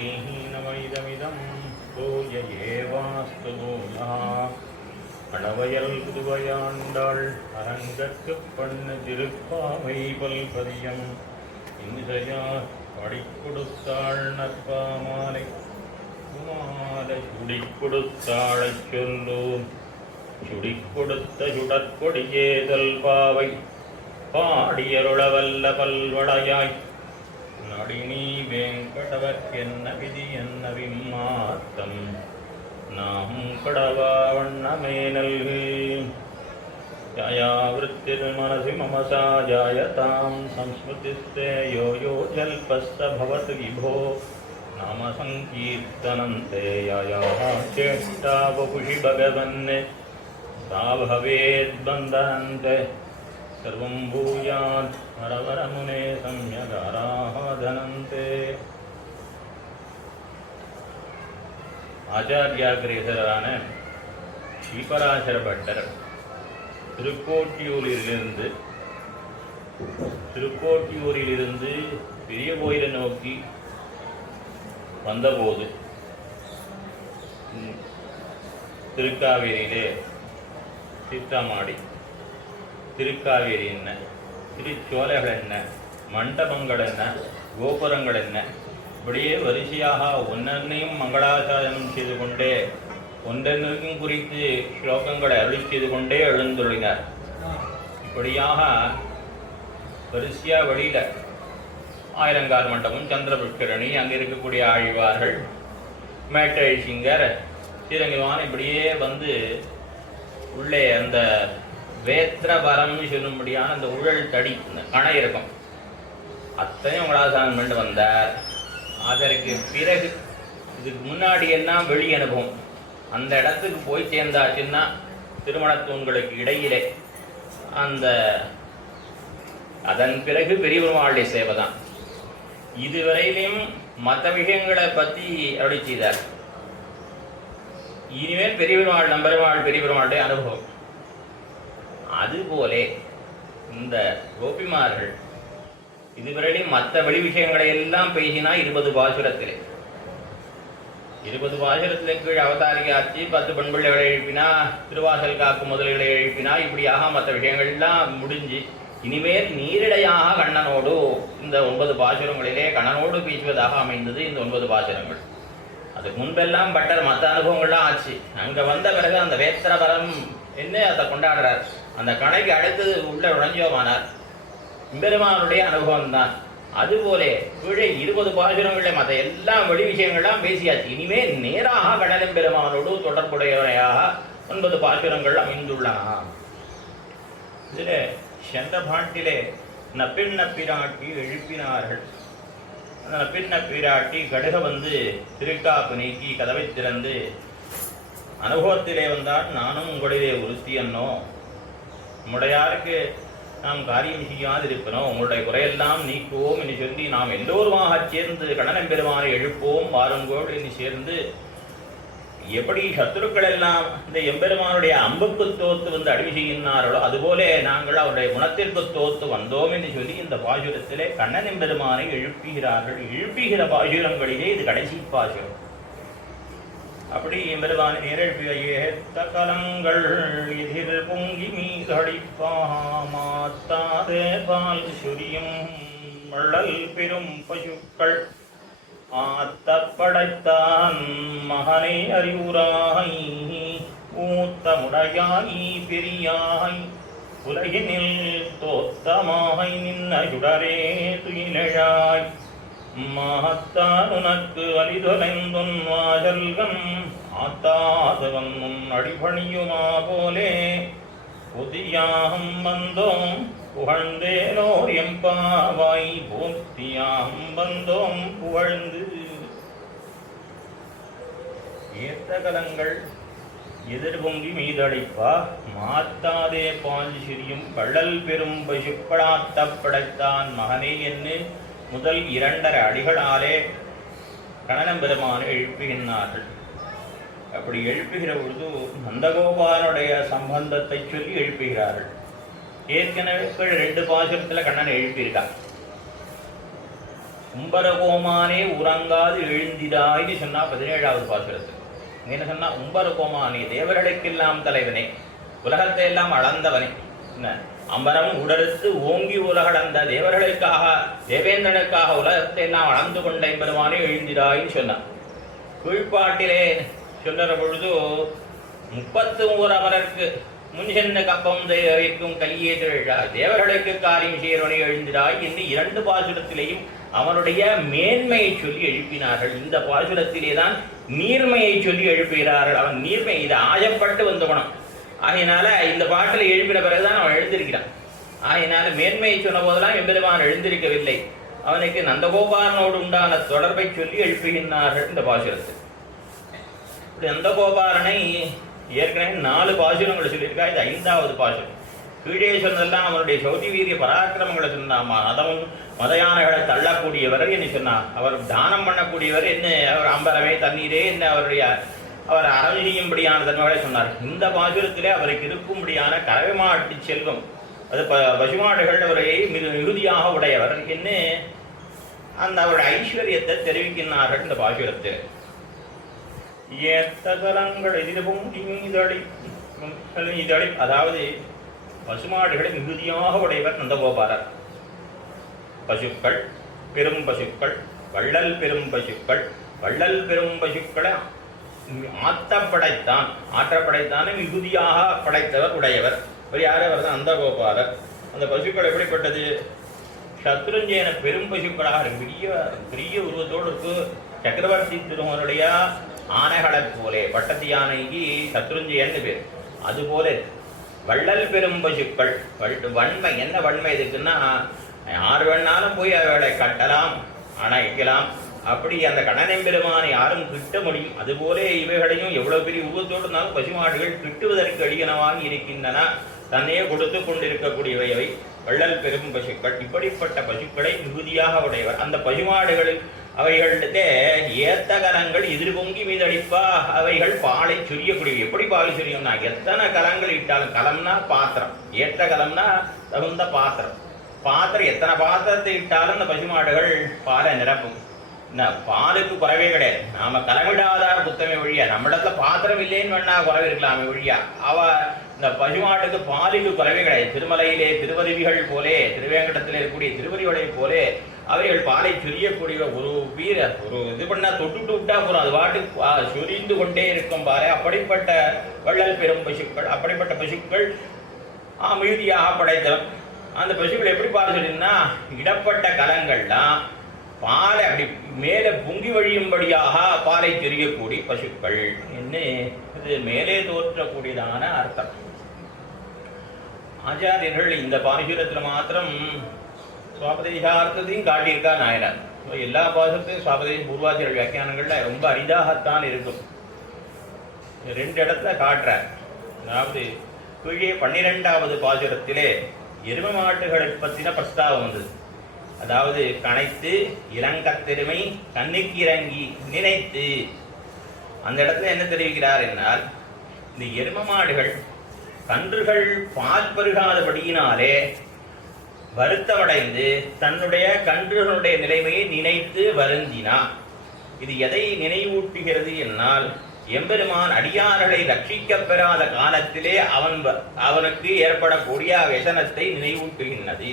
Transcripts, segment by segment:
हीनमैदमिदं भूय एवास्तु भूयः அணவயல் புதுவையாண்டாள் அரங்கற்குப் பண்ண திருப்பாவை பல்பதியம் இன்சையார் படிக் கொடுத்தாள் நற்பாமாலை மாலை சுடிக் கொடுத்தாளைச் சொல்லோம் சுடிக் கொடுத்த சுடற்கொடியேதல் பாவை பாடியருளவல்ல பல்வளையாய் நடினி வேங்கடவர்க்கென்ன விதி என்ன விம்மாத்தம் நாம் கடவா வண்ணமே நல்கு ஜயாவிருத்திர்மனசி மமசா ஜாயதாம் சம்ஸ்மிருதிஸ்தே யோ யோ ஜல்பஸ்த பவத் விபோ நாம சங்கீர்த்தனந்தே யாயாः சேஷ்டா வபுஷி பகவன் சா பவேத்பந்தனந்தே सर्वं भूयात् हरवरमुने सम्यगाराधनन्ते ஆச்சாரியாகிரேசரான ஸ்ரீபராசர பட்டர் திருக்கோட்டியூரிலிருந்து பெரிய கோயிலை நோக்கி வந்தபோது திருக்காவேரியிலே சித்தாமாடி திருக்காவேரி என்ன, திருச்சோலைகள் என்ன, மண்டபங்கள் என்ன, கோபுரங்கள் என்ன, இப்படியே வரிசையாக ஒன்னொன்னையும் மங்களாசாசனம் செய்து கொண்டே ஒன்றொன்றையும் குறித்து ஸ்லோகங்களை அருளி செய்து கொண்டே எழுந்துள்ளினார். இப்படியாக வரிசையா வழியில ஆயிரங்கால் மண்டபம், சந்திரபுஷ்கரணி, அங்கே இருக்கக்கூடிய ஆழ்வார்கள், மேட்டை சிங்கர், ஸ்ரீரங்கவான் இப்படியே வந்து உள்ளே அந்த வேத்திரபரம்னு சொல்லும்படியான அந்த உழல் தடி கணை இருக்கும், அத்தனையும் உங்களாசானம் பண்ணி வந்தார். அதற்கு பிறகு இதுக்கு முன்னாடி எல்லாம் வெளி அனுபவம், அந்த இடத்துக்கு போய் சேர்ந்தாச்சுன்னா திருமணத்தூண்களுக்கு இடையிலே அந்த அதன் பிறகு பெரிய பெருமாளுடைய சேவை தான். இதுவரையிலையும் மற்ற விஷயங்களை பற்றி அருளி செய்தார். இனிமேல் பெரிய பெருமாள் நம்பெருமாள் பெரிய பெருமாளுடைய அனுபவம். அதுபோலே இந்த கோபிமார்கள் இதுவரையிலும் மற்ற வெளி விஷயங்களை எல்லாம் பேசினா 20 பாசுரத்திலே 20 பாசுரத்திலே கீழ் அவதாரிகாட்சி 10 பெண்பிள்ளைகளை எழுப்பினா, திருவாசல் காக்கும் முதல்களை எழுப்பினா, இப்படியாக மற்ற விஷயங்கள்லாம் முடிஞ்சு இனிமேல் நீரிடையாக கண்ணனோடு இந்த 9 பாசுரங்களிலே கண்ணனோடு பேசுவதாக அமைந்தது இந்த 9 பாசுரங்கள். அதுக்கு முன்பெல்லாம் பட்டர் மற்ற அனுபவங்கள்லாம் ஆச்சு. அங்கே வந்த பிறகு அந்த வேத்திரபரம் என்ன அதை கொண்டாடுறார். அந்த கணைக்கு அடுத்தது உள்ள நுழைஞ்சோமானார் பெருமானுடைய அனுபவம் தான். அதுபோல கீழே 20 பாசுரங்களில் மற்ற எல்லா வெளி விஷயங்கள்லாம் பேசியாச்சு. இனிமேல் நேராக கடலும் பெருமானோடு தொடர்புடையவனையாக 9 பாசுரங்கள் அமைந்துள்ளன. இதில் சென்ற பாட்டிலே நப்பின்ன பிராட்டி எழுப்பினார்கள். அந்த நப்பின்ன பிராட்டி கடுக வந்து திருக்காப்பு நீக்கி கதவை திறந்து அனுபவத்திலே வந்தால் நானும் உங்களிலே உறுத்தியன்னோ, உம்முடையாருக்கு நாம் காரியம் செய்யாதிருப்பனோ, உங்களுடைய குறையெல்லாம் நீக்குவோம் என்று சொல்லி நாம் எல்லோருமாக சேர்ந்து கண்ணன் பெருமானை எழுப்போம் வாருங்கோடு என்று சேர்ந்து எப்படி சத்துருக்கள் எல்லாம் இந்த எம்பெருமானுடைய அம்புக்கு தோத்து வந்து அடிமை செய்கின்றார்களோ அதுபோல நாங்கள் அவருடைய குணத்திற்கு தோத்து வந்தோம் என்று சொல்லி இந்த பாசுரத்திலே கண்ணன் எம்பெருமானை எழுப்புகிறார்கள். எழுப்புகிற பாசுரங்களிலே இது கடைசி பாசுரம். அப்படி எம்பெருமானை நேரெழுப்பிய ஏத்த கலங்கள் எதிர் பொங்கி மீதடிப்பாமாத்தாதே பால் சுரியும் வள்ளல் பெரும் பசுக்கள் ஆத்தப்படைத்தான் மகனை அறிவுராய் ஊத்தமுடையாய் பெரியாய் உலகினில் தோத்தமாய் நின்ன சுடரே துயிலழாய் மகத்தான் உனக்கு அலிதொலைந்துன் வாசல்கம் ஆத்தாதவன் உன் அடிபணியுமா போலே புதியாகம் வந்தோம் புகழ்ந்தேனோர் எம்பாவாய் போத்தியாம் வந்தோம் புகழ்ந்து. ஏத்த கலங்கள் எதிர்பொங்கி மீதடிப்பா மாத்தாதே பால் சிரியும் வள்ளல் பெரும் பசுக்களாத்தப் படைத்தான் மகனே என்று முதல் 2.5 அடிகளாலே கண்ணன் பெருமானை எழுப்புகின்றார்கள். அப்படி எழுப்புகிற பொழுது நந்தகோபாலனுடைய சம்பந்தத்தை சொல்லி எழுப்புகிறார்கள். ஏற்கனவே 2 பாசுரத்தில் கண்ணன் எழுப்பியிருக்கார். உம்பரகோமானே உறங்காது எழுந்திடாய்னு சொன்னா 17வது பாசுரத்தில். என்ன சொன்னா, உம்பரகோமானே தேவர்களுக்கெல்லாம் தலைவனே, உலகத்தை எல்லாம் அளந்தவனே, என்ன அம்பரம் உடலுத்து ஓங்கி உலகளந்த தேவர்களுக்காக தேவேந்திரனுக்காக உலகத்தை எல்லாம் அளந்து கொண்ட பெருமானே எழுந்திடாய்னு சொன்னான். கீழ்ப்பாட்டிலே சொல்லுற பொழுது 33 அமரருக்கு முன் சென்ற கப்பம் வைக்கும் கையே திகழாய் தேவர்களுக்கு காரியம் செய்கிறவனை எழுந்திடாய் என்று 2 பாசுரத்திலேயும் அவனுடைய மேன்மையை சொல்லி எழுப்பினார்கள். இந்த பாசுரத்திலே தான் நீர்மையை சொல்லி எழுப்புகிறார்கள். அவன் நீர்மை, இதை ஆயப்பட்டு வந்த குணம். ஆகையினால இந்த பாட்டில் எழுப்பின பிறகுதான் அவன் எழுந்திருக்கிறான். ஆகையினால மேன்மையை சொன்ன போதெல்லாம் எம்பெருமான் எழுந்திருக்கவில்லை. அவனுக்கு நந்தகோபாலனோடு உண்டான தொடர்பை சொல்லி எழுப்புகின்றார்கள் இந்த பாசுரத்தில். நந்தகோபாலனை ஏற்கனவே 4 பாசுரங்களை சொல்லியிருக்கா. இது 5வது பாசுரம். கீழே சொன்னதெல்லாம் அவனுடைய சௌதி வீரிய பராக்கிரமங்களை சொன்னாமா. அதவன் மதயானைகளை தள்ளக்கூடியவர் என்று சொன்னார். அவர் தானம் பண்ணக்கூடியவர் என்ன, அவர் அம்பரமே தண்ணீரே என்ன அவர் அறம் செய்யும்படியான தன்மைகளை சொன்னார். இந்த பாசுரத்திலே அவருக்கு இருக்கும்படியான கறவை மாட்டு செல்வம், அது பசுமாடுகள் அவரை மிகுதியாக உடையவர் என்ன அந்த அவருடைய ஐஸ்வர்யத்தை தெரிவிக்கின்றார்கள் இந்த பாசுரத்தில். ஏத்தகலங்கள் எதிரும் இதழி, அதாவது பசுமாடுகளை மிகுதியாக உடையவர் நந்தகோபாலர். பசுக்கள், பெரும் பசுக்கள், வள்ளல் பெரும் பசுக்கள், வள்ளல் பெரும் பசுக்களை ஆற்றப்படைத்தான் மிகுதியாக படைத்தவர் உடையவர். இவர் யார்? அவர் தான் நந்தகோபாலர். அந்த பசுக்கள் எப்படிப்பட்டது? சத்ருஞ்சயன பெரும் பசுக்களாக பெரிய பெரிய உருவத்தோடு இருக்கு. சக்கரவர்த்தி திருமகனுடைய ஆனைகளை போலே, பட்டத்து யானைக்கு சத்ருஞ்சயன்னு பேர். அதுபோல வள்ளல் பெரும் பசுக்கள். வன்மை என்ன வன்மை இருக்குன்னா, யார் வேணாலும் போய் அவர்களை கட்டலாம், அணைக்கலாம். அப்படி அந்த கண்ணனை பெருமானை யாரும் கிட்ட முடியும். அதுபோல இவைகளையும் எவ்வளவு பெரிய உருவத்தோடு இருந்தாலும் பசுமாடுகள் கிட்டுவதற்கு அடியனவாக இருக்கின்றன. தன்னையே கொடுத்து கொண்டிருக்கக்கூடியவை வள்ளல் பெரும் பசுக்கள். இப்படிப்பட்ட பசுக்களை மிகுதியாக உடையவர். அந்த பசுமாடுகளில் அவைகளிடத்தே ஏத்த கலங்கள் எதிர்பொங்கி மீதளிப்பா, அவைகள் பாலை சொரியக்கூடிய. எப்படி பாலை சொரியும்னா, எத்தனை கலங்கள் இட்டாலும், கலம்னா பாத்திரம், ஏற்ற கலம்னா தகுந்த பாத்திரம், எத்தனை பாத்திரத்தை இட்டாலும் அந்த பசுமாடுகள் பாலை நிரப்பும். பாலுக்கு குறைவே கிடையாது. நாம கலவிடாத புத்தமே ஒழியா, நம்மிடத்துல பாத்திரம் இல்லைன்னு வேணா குறைவு இருக்கலாமே ஒழியா, இந்த பசுமாட்டுக்கு பாலுக்கு குறைவே கிடையாது. திருமலையிலே திருவருவிகள் போலே, திருவேங்கடத்தில் இருக்கக்கூடிய திருவருவிகளை போலே அவைகள் பாலை சொரியக்கூடிய ஒரு இது பண்ணா தொட்டுட்டு விட்டா போறோம், அது பாட்டு சொரிந்து கொண்டே இருக்கும் பாரு. அப்படிப்பட்ட வள்ளல் பெரும் பசுக்கள், அப்படிப்பட்ட பசுக்கள் மிகுதியாக படைத்தவன். அந்த பசுக்கள் எப்படி பாரு சொல்லினா, இடப்பட்ட கலங்கள்லாம் பாலை அப்படி மேலே பொங்கி வழியும்படியாக பாலை தெரியக்கூடிய பசுக்கள் என்ன, இது மேலே தோற்றக்கூடியதான அர்த்தம். ஆச்சாரியர்கள் இந்த பாசுரத்தில் மாத்திரம் சுவாபதேசார்த்தத்தையும் காட்டியிருக்கா நாயனார். எல்லா பாசுரத்தையும் சுவாபதேச பூர்வாச்சாரிய வியாக்கியானங்கள்ல ரொம்ப அரிதாகத்தான் இருக்கும். 2 இடத்துல காட்டுறார். அதாவது கீழே 12வது பாசுரத்திலே எரும மாட்டுகளை பற்றின பிரஸ்தாவம் வந்தது. அதாவது கணைத்து இளங்கத்தெருமை கண்ணுக்கு இறங்கி நினைத்து, அந்த இடத்துல என்ன தெரிவிக்கிறார் என்றால், இந்த எரும மாடுகள் கன்றுகள் பால் பருகாதபடியினாலே வருத்தமடைந்து தன்னுடைய கன்றுகளுடைய நிலைமையை நினைத்து வருந்தினா. இது எதை நினைவூட்டுகிறது என்னால், எம்பெருமான் அடியார்களை ரட்சிக்க பெறாத காலத்திலே அவனுக்கு ஏற்படக்கூடிய व्यसனத்தை நினைவூட்டுகின்றது.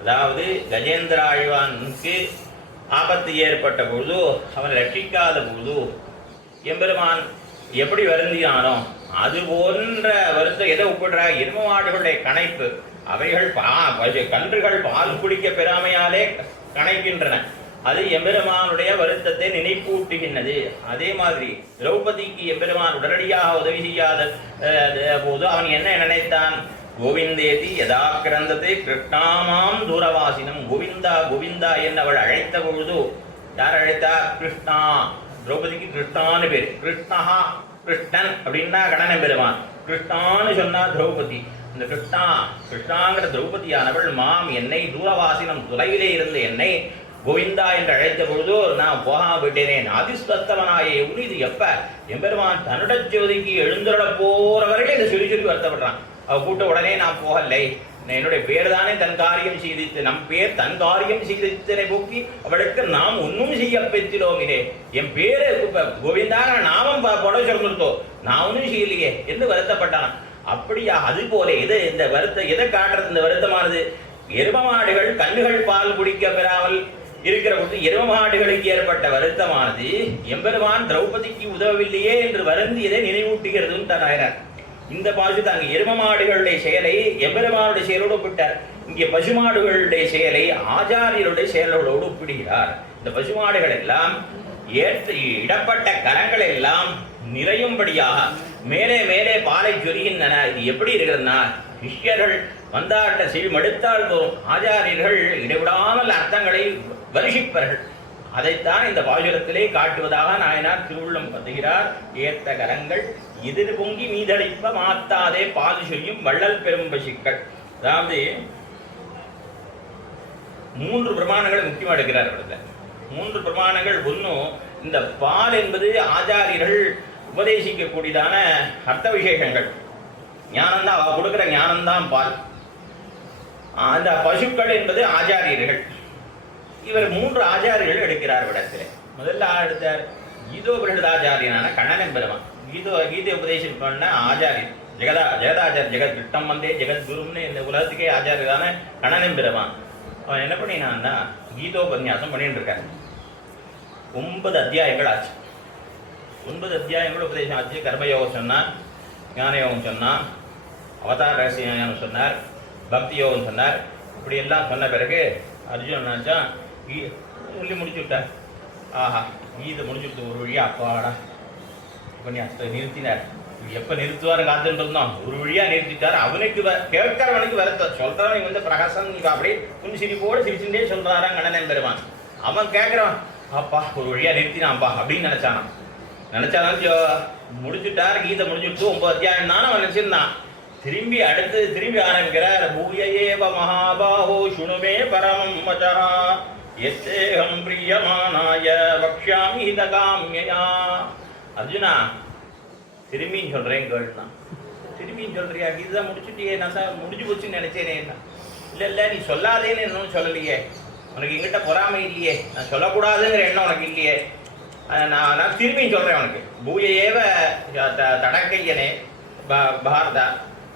அதாவது கஜேந்திர ஆழ்வானுக்கு ஆபத்து ஏற்பட்ட பொழுது, அவனை ரட்சிக்காத பொழுது எம்பெருமான் எப்படி வருந்தினானோ அது போன்ற வருத்தம் எதை ஒப்பிடுற, எரும மாடுகளுடைய கணைப்பு. அவைகள் கன்றுகள் பால் குடிக்க பெறாமையாலே கணைக்கின்றன. அது எம்பெருமானுடைய வருத்தத்தை நினைப்பூட்டுகின்றது. அதே மாதிரி திரௌபதிக்கு எம்பெருமான் உடனடியாக உதவி செய்யாத போது அவன் என்ன நினைத்தான்? கோவிந்தேதி யதா கிரந்தத்தை கிருஷ்ணாமாம் தூரவாசினம். கோவிந்தா கோவிந்தா என்று அவள் அழைத்த பொழுது, யார் அழைத்தா? கிருஷ்ணா. திரௌபதிக்கு கிருஷ்ணான்னு பேரு. கிருஷ்ணஹா, கிருஷ்ணன் அப்படின்னா கண்ணன் பெருமான். கிருஷ்ணான்னு சொன்னா திரௌபதி. இந்த கிருஷ்ணாங்கிற திரௌபதியானவள் மாம் என்னை தூரவாசினம், தொலைவிலே இருந்த என்னை கோவிந்தா என்று அழைத்த பொழுது நான் போகாம விட்டேனேன். அதிஸ்தவனாயே உனி. இது எப்ப எம்பெருமான் தன்னுடைய ஜோதிக்கு எழுந்துட போறவர்களே இதை சொல்லி வருத்தப்படுறான். அவ கூட்ட உடனே நான் போகலை, என்னுடைய பேர் தானே தன் காரியம் செய்தித்து, நம் பேர் தன் காரியம் செய்தித்தனை போக்கி அவளுக்கு நாம் ஒன்றும் செய்ய பெற்றிலோமினே. என் பேரு கோவிந்தாக நாமம் போட சொல்லிருத்தோ, நான் ஒன்றும் செய்யலையே என்று வருத்தப்பட்டான். அப்படியா? அது போல இது இந்த வருத்தம் எதை காட்டுறது? இந்த வருத்தமானது எரும மாடுகள் கண்ணுகள் பால் குடிக்க பெறாமல் இருக்கிற பொழுது எரும மாடுகளுக்கு ஏற்பட்ட வருத்தமானது எம்பெருமான் திரௌபதிக்கு உதவவில்லையே என்று வருந்தியதை நினைவூட்டுகிறதுன்னு தராயினார். இந்த பாசுரத்தை அங்கே எரும மாடுகளுடைய செயலை எம்பெருமானுடைய செயலோடு ஒப்பிட்டார். இங்கே பசுமாடுகளுடைய செயலை ஆச்சாரியருடைய செயலோடு ஒப்பிடுகிறார். இந்த பசுமாடுகள் எல்லாம் இடப்பட்ட கரங்கள் எல்லாம் நிறையும்படியாக மேலே மேலே பாலை சொரிகின்றன. இது எப்படி இருக்கிறதுனா, சிஷ்யர்கள் வந்தாட்ட செவி மடுத்தால் போகும், ஆச்சாரியர்கள் இடைவிடாமல் அர்த்தங்களை வருஷிப்பர்கள். அதைத்தான் இந்த பாசுரத்திலே காட்டுவதாக நாயனார் திருவுள்ளம் பத்துகிறார். ஏத்த கரங்கள் எதிர் பொங்கி மீதளிப்ப மாத்தாதே பாது சொல்லியும் வள்ளல் பெரும் பசிக்கள். அதாவது 3 பிரமாணங்களை முக்கியமாக எடுக்கிறார். 3 பிரமாணங்கள். ஒன்றும் இந்த பால் என்பது ஆச்சாரியர்கள் உபதேசிக்கக்கூடியதான அர்த்த விசேஷங்கள். ஞானம்தான் அவ கொடுக்கிற ஞானம்தான் பால். அந்த பசுக்கள் என்பது ஆச்சாரியர்கள். இவர் 3 ஆச்சாரியர்கள் எடுக்கிறார் விடத்தில். முதல்ல எடுத்தார் கீதோபனிஷதாச்சாரியனான கண்ணன் பெருமான். கீதை உபதேசம் பண்ண ஆச்சாரியன் ஜெகதாச்சாரியர், ஜெகத் கிருஷ்ணம் வந்தே ஜெகத் குருன்னு இந்த உலகத்துக்கே ஆச்சாரியரான கண்ணன் பெருமான். அவன் என்ன பண்ணினான்னா கீதோபன்யாசம் பண்ணிட்டு இருக்காரு. 9 அத்தியாயங்கள் ஆச்சு. 9 அத்தியாயங்கள் உபதேசம் ஆச்சு. கர்மயோகம் சொன்னார், ஞான யோகம் சொன்னார், அவதார ரகசியம் சொன்னார், பக்தி யோகம் சொன்னார். இப்படி எல்லாம் சொன்ன பிறகு அர்ஜுனன் நினைச்சா சொல்லி முடிச்சு விட்டார். ஆஹா, கீதை முடிச்சுட்டு ஒரு வழியா அப்பாடா உபன்யாசத்தை நிறுத்தினார். எப்போ நிறுத்துவார் காத்துட்டு இருந்தோம். ஒரு வழியா நிறுத்திட்டார். அவனுக்கு கேட்கிறவனுக்கு வருத்த சொல்றவன் வந்து பிரகாசம் அப்படியே கொஞ்சம் சிரிப்போடு சிரிச்சுட்டே சொல்றாராம் கண்ணன் பெருமான். அவன் கேட்கிறவன் அப்பா ஒரு வழியா நிறுத்தினான்ப்பா அப்படின்னு நினைச்சாலும் முடிச்சுட்டார். கீதை முடிச்சுட்டு 9 அத்தியாயம் தானே அவன் நினைச்சிருந்தான். திரும்பி ஆரம்பிக்கிறார். பூயேவ மகாபாஹோ சுணுமே பரமம் வசா எத்தேகம் பிரியமானாய வக்ஷாமி இதகாம்யா. அர்ஜுனா, திரும்பின்னு சொல்றேன் கேள்னா. திரும்பின்னு சொல்றியா? கீதை முடிச்சுட்டியே, நான் தான் முடிஞ்சு போச்சுன்னு நினைச்சேனே. இல்லை நீ சொல்லாதேன்னு இன்னும் சொல்லலையே. உனக்கு எங்கிட்ட பொறாமை இல்லையே, நான் சொல்லக்கூடாதுங்கிற எண்ணம் உனக்கு இல்லையே. நான் திரும்பின்னு சொல்றேன் உனக்கு. பூயேவ தடக்கையனே பாரதா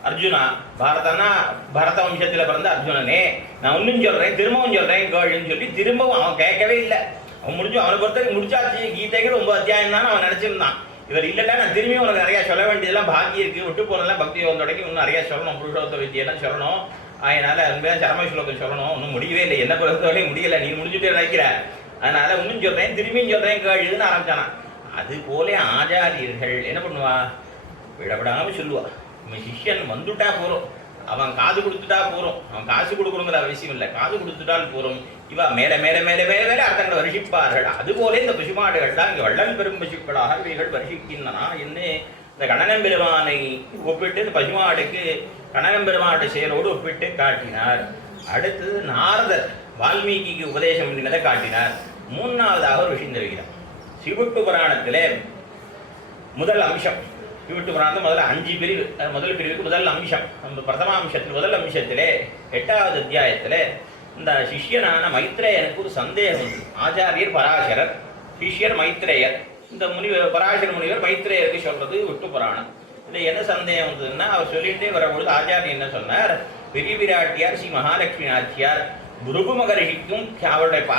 அர்ஜுனா. பாரதனா பரத வம்சத்தில் பிறந்த அர்ஜுனனே, நான் ஒன்றும் சொல்றேன் திரும்பவும் சொல்றேன் கேள்னு சொல்லி திரும்பவும் அவன் கேட்கவே இல்லை. அவன் அவனை பொறுத்தவரைக்கும் முடிச்சாச்சு. கீதைக்கு 9 அத்தியாயம் தான் அவன் நினைச்சிருந்தான். இவர் இல்லைல்ல, நான் திரும்பியும் உனக்கு நிறையா சொல்ல வேண்டியதெல்லாம் பாக்கி இருக்கு, விட்டு போனதெல்லாம் பக்தி யோகம் தொடங்கி இன்னும் நிறையா சொல்லணும், புருஷோத்த வித்தியெல்லாம் சொல்லணும். அதனால உண்மையாக சரம ஸ்லோகம் சொல்லணும். ஒன்றும் முடியவே இல்லை, என்ன பொறுத்தவரையும் முடியலை. நீ முடிச்சுட்டு நினைக்கிற, அதனால இன்னும் சொல்றேன் திரும்பியும் சொல்றேன் கேள்வின்னு ஆரம்பிச்சானா. அது போல ஆச்சாரியர்கள் என்ன பண்ணுவா, விடவிடாமல் சொல்லுவா. இவன் சிஷ்யன் வந்துட்டா போறோம், அவன் காது கொடுத்துட்டா போறோம், அவன் காசு கொடுக்கணுங்கிற அவசியம் இல்லை, காது கொடுத்துட்டால் போறோம். இவா மேல மேல மேல மேல மேல அர்த்தங்களை வருஷிப்பார்கள். அதுபோல இந்த பசுமாடுகள் தான் இங்கே வள்ளல் பெரும் பசுக்களாக இவைகள் வருஷிக்கின்றன என்று இந்த கண்ணன் பெருமானை ஒப்பிட்டு இந்த பசுமாடுக்கு கண்ணன் பெருமானுடைய செயலோடு ஒப்பிட்டு காட்டினார். அடுத்தது நாரதர் வால்மீகிக்கு உபதேசம் பண்ணினதை காட்டினார். 3ஆவதாக ஒரு விஷயம் தெரிவிக்கிறார். சிவட்டு புராணத்திலே முதல் அம்சம், சிவட்டு புராணத்தில் முதல்ல 5 பிரிவு. முதல் பிரிவுக்கு முதல் அம்சம், நம்ம பிரதமாம்சத்தில் முதல் அம்சத்திலே 8வது அத்தியாயத்தில் இந்த சிஷ்யனான மைத்ரேயனுக்கு ஒரு சந்தேகம் உண்டு. ஆச்சாரியர் பராசரர், சிஷ்யர் மைத்ரேயர். இந்த முனிவர் பராசர முனிவர் மைத்ரேயருக்கு சொல்றது விட்டு புராணம். இதில் என்ன சந்தேகம் வந்ததுன்னா, அவர் சொல்லிகிட்டே வரும்பொழுது ஆச்சாரியர் என்ன சொன்னார், பெரிய விராட்டியார் ஸ்ரீ மகாலட்சுமி நாச்சியார் புருகு மகரிஷிக்கும்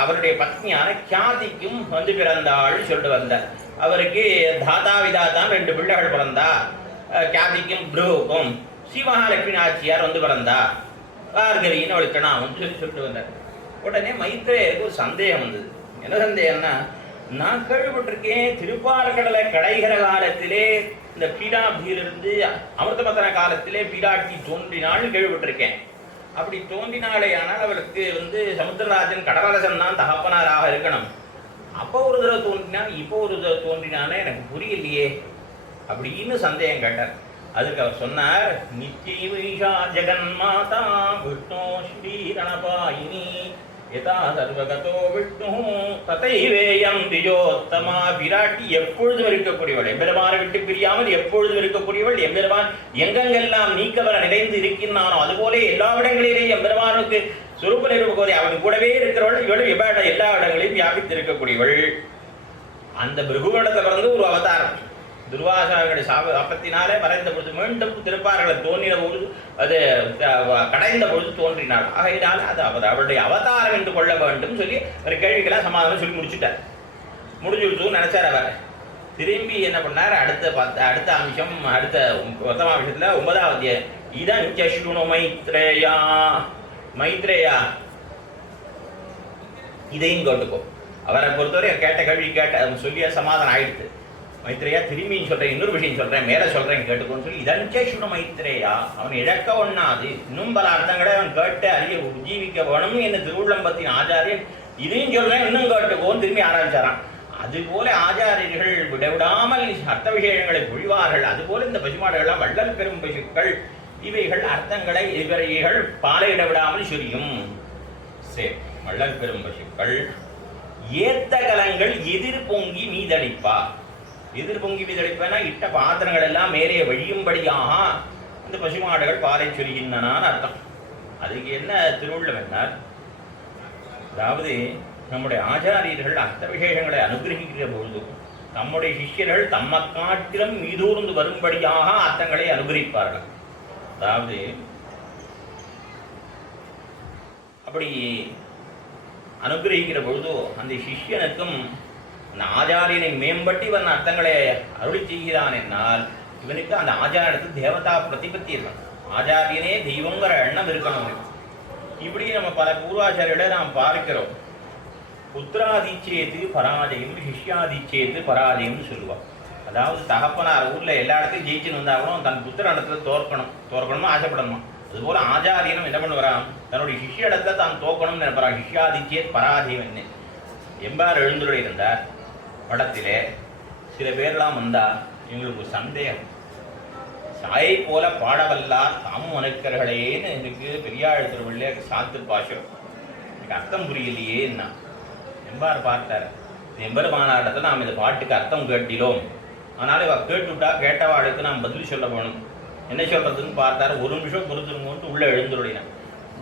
அவருடைய பத்னியான கியாதிக்கும் வந்து பிறந்தாள் சொல்லிட்டு வந்தார். அவருக்கு தாத்தா விதாத்தான் 2 பிள்ளைகள் பிறந்தா, கியாதிக்கும் புருகுக்கும். ஸ்ரீ மகாலட்சுமி நாச்சியார் வந்து பிறந்தா, பார்கவின்னு அவளுக்கு நான் சொல்லிட்டு வந்தார். உடனே மைத்ரேயருக்கு ஒரு சந்தேகம் வந்தது. என்ன சந்தேகம்னா, நான் கேள்விப்பட்டிருக்கேன் திருப்பார்கடலை கடைகிற காலத்திலே இந்த பீடாபியிலிருந்து அமிர்தமத்தன காலத்திலே பீடாட்டி தோன்றினாள்னு கேள்விப்பட்டிருக்கேன். அப்படி தோன்றினாலே ஆனால் அவளுக்கு சமுத்திரராஜன் கடலரசன் தான் தகப்பனாராக இருக்கணும். அப்போ ஒரு தடவை தோன்றினான், இப்போ ஒரு தடவை தோன்றினானே எனக்கு புரியலையே அப்படின்னு சந்தேகம் கேட்டார். அதுக்கு அவர் சொன்னார், நிச்சய ஜெகன்மாதா விஷ்ணு ஸ்ரீ ரணபாயினி யதா சர்வகதோ விஷ்ணு ததைவேயம் திஜோத்தமா விராட்டி எப்பொழுதும் இருக்கக்கூடியவள், எம்பெருமானை விட்டு பிரியாமல் எப்பொழுதும் இருக்கக்கூடியவள். எம்பெருமான் எங்கெங்கெல்லாம் நீக்கவர நிறைந்து இருக்கின்றானோ அதுபோல எல்லா இடங்களிலேயும் எம்பெருமானுக்கு சுரூபம் இருப்போதே அவன் கூடவே இருக்கிறவள். இவளும் எல்லா இடங்களையும் வியாபித்து இருக்கக்கூடியவள். அந்த பிருகுவனத்தை பிறந்து ஒரு அவதாரம் துர்வாசனுடைய சாபத்தினாலே மறைந்த பொழுது மீண்டும் திருப்பார்களை தோன்றின பொழுது அது கடைந்த பொழுது தோன்றினாள். ஆகையினால அது அவருடைய அவதாரம் என்று கொள்ள வேண்டும் சொல்லி ஒரு கேள்விக்கெல்லாம் சமாதானம் சொல்லி முடிச்சுட்டார். முடிஞ்சுட்டு நினைச்சார் அவர். திரும்பி என்ன பண்ணார், அடுத்த அம்சம், அடுத்த விஷயத்துல 9வது இதான் சஷ்ணுனோ மைத்ரேயா. மைத்ரேயா இதையும் கேட்டுக்கோ. அவரை பொறுத்தவரை கேட்ட கேள்வி சொல்லிய சமாதானம் ஆயிடுச்சு. மைத்ரேயா திரும்பியும் சொல்றேன், இன்னொரு விஷயம் சொல்றேன், மேல சொல்றேன் கேட்டுக்கோன்னு சொல்லி இதஞ்சேஷுன மைத்ரேயா. அவன் இழக்க ஒண்ணாது, இன்னும் பல அர்த்தங்களை அவன் கேட்டு அறிய உஜீவிக்க வேணும் என்ன திருவுள்ளம்பத்தின் ஆச்சாரியன் இதையும் சொல்றேன், இன்னும் கேட்டுக்கோன்னு திரும்பி ஆரம்பிச்சாரான். அதுபோல ஆச்சாரியர்கள் விடவிடாமல் அர்த்த விஷயங்களை பொழிவார்கள். அதுபோல இந்த பசுமாடுகள்லாம் வள்ளல் பெரும் பசுக்கள், இவைகள் அர்த்தங்களை இவரைகள் பாலையிட விடாமல் சொல்லியும். சரி, வள்ளல் பெரும் பசுக்கள் ஏத்த கலங்கள் எதிர் பொங்கி மீதளிப்பா. எதிர் பொங்கி மீதளிப்பனா இட்ட பாத்திரங்கள் எல்லாம் மேலே வழியும்படியாக இந்த பசுமாடுகள் பாலை சொல்கின்றனான்னு அர்த்தம். அதுக்கு என்ன திருவுள்ளம் என்னார், அதாவது நம்முடைய ஆச்சாரியர்கள் அர்த்த விசேஷங்களை அனுகிரகிக்கிற பொழுது நம்முடைய சிஷ்யர்கள் தம்மை காட்டிலும் மீதூர்ந்து வரும்படியாக அர்த்தங்களை அனுகிரகிப்பார்கள். அதாவது அப்படி அனுகிரகிக்கிற பொழுது அந்த சிஷ்யனுக்கும் அந்த ஆச்சாரியனை மேம்பட்டு இவன் அர்த்தங்களை அருளி செய்கிறான் என்னால் இவனுக்கு அந்த ஆச்சாரியத்துக்கு தேவதா பிரதிபத்தி இருக்கணும். ஆச்சாரியனே தெய்வங்கிற எண்ணம் இருக்கணும். இப்படி நம்ம பல பூர்வாச்சாரிகளை நாம் பார்க்கிறோம். புத்திராதிச்சேத்து பராஜயம், சிஷ்யாதிச்சேத்து பராஜயம்னு சொல்லுவான். அதாவது தகப்பனார் ஊர்ல எல்லா இடத்தையும் ஜெயிச்சுன்னு வந்தாலும் தன் புத்திர இடத்துல தோற்கணும்னு ஆசைப்படணுமா. அதுபோல ஆச்சாரியனும் என்ன பண்ணுவாராம், தன்னுடைய சிஷ்ய இடத்தை தான் தோக்கணும்னு நினைப்பாராம். சிஷ்யாதிச்சேத் பராஜயம் என்ன எம்பார் எழுந்துள்ள இருந்தார் படத்திலே சில பேர்லாம் வந்தா இவங்களுக்கு சந்தேகம், சாயை போல பாடவல்லார் தாமும் அனுக்கிறர்களேன்னு எனக்கு பெரியாழ் திருவள்ளே சாத்து பாஷம் எனக்கு அர்த்தம் புரியலையேன்னா எம்பார் பார்த்தார். எம்பெருமானாரிடத்தை நாம் இந்த பாட்டுக்கு அர்த்தம் கேட்டிலோம், அதனால இவ கேட்டுவிட்டா கேட்டவாளுக்கு நாம் பதில் சொல்ல போகணும், என்ன சொல்றதுன்னு பார்த்தார். ஒரு நிமிஷம் பொறுத்துருங்கோன்ட்டு உள்ள எழுந்துருடினார்.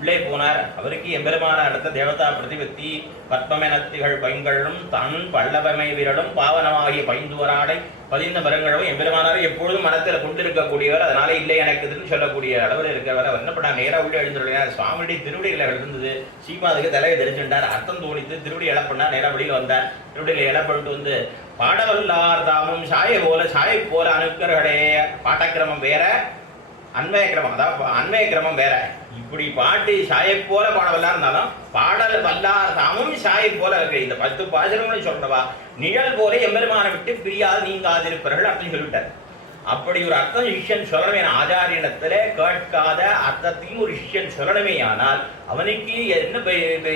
உள்ளே போனார். அவருக்கு எம்பெருமான அடுத்த தேவதா பிரதிபத்தி பத்மமெனத்திகள் பைங்களும் தன் பல்லவமை விரலும் பாவனமாகிய பைந்துவராடை பதிந்த மரங்களும் எம்பெருமானார் எப்பொழுதும் மனத்தில் கொண்டிருக்கக்கூடியவர். அதனால இல்லை எனக்கு இதுன்னு சொல்லக்கூடிய அளவில் இருக்கிறவர். அவர் என்ன பண்ணார், நேராக உள்ளே எழுந்துள்ளார். சுவாமியுடைய திருவடிகளை இருந்தது. சீமாதுக்கு தலையை தெரிச்சுட்டார். அர்த்தம் தோணித்து திருவடி இழப்பண்ணார். நேராக வெளியில் வந்தார். திருவடிகளை இழப்பட்டு வந்து பாடவல்லார் தாமும் சாயை போல அணுக்கர்களே. பாட்டக்கிரமம் வேற, அன்மய கிரமம், அதாவது அன்மய கிரமம் வேற. இப்படி பாட்டு சாயை போல பாடவல்லா இருந்தாலும் பாடல் வல்லார் தாமும் சாயை போல இருக்கு. இந்த 10 பாசனங்களும் சொல்றவா நிழல் போல எம்பெருமானை விட்டு பிரியாது நீங்காதிருப்பார்கள் அர்த்தம் சொல்லிவிட்டார். அப்படி ஒரு அர்த்தம் சிஷ்யன் சொல்லணுமே, ஆச்சாரியனிடத்துல கேட்காத அர்த்தத்தையும் ஒரு சிஷ்யன் சொல்லணுமே ஆனால் அவனுக்கு என்ன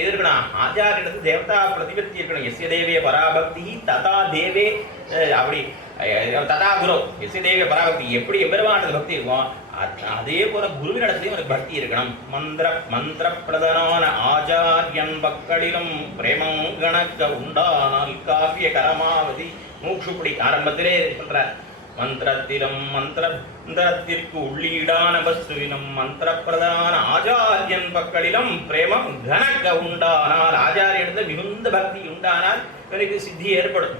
இருக்கணும், ஆச்சாரியனுக்கு தேவதா பிரதிபத்தி இருக்கணும். எஸ்ய தேவே பராபக்தி ததா தேவே, அப்படி ததா குரு எஸ்ய தேவே பராபக்தி, எப்படி எம்பெருமானது பக்தி இருக்கும் அதே போல குருவினிடத்திலையும் ஒரு பக்தி இருக்கணும். மந்திர பிரதனான ஆச்சாரியன் பக்களிலும் பிரேமம் கணக்க உண்டானால் காவிய கரமாவதி மூக்ஷுப்படி ஆரம்பத்திலே சொல்ற மந்திரத்திலும் மந்திரத்திற்கு உள்ளீடான வஸ்துவினும் மந்திர பிரதான ஆச்சாரியன் பக்களிலும் பிரேமம் கணக்க உண்டானால், ஆச்சாரியனிடத்தில் மிகுந்த பக்தி உண்டானால் இவனுக்கு சித்தி ஏற்படும்.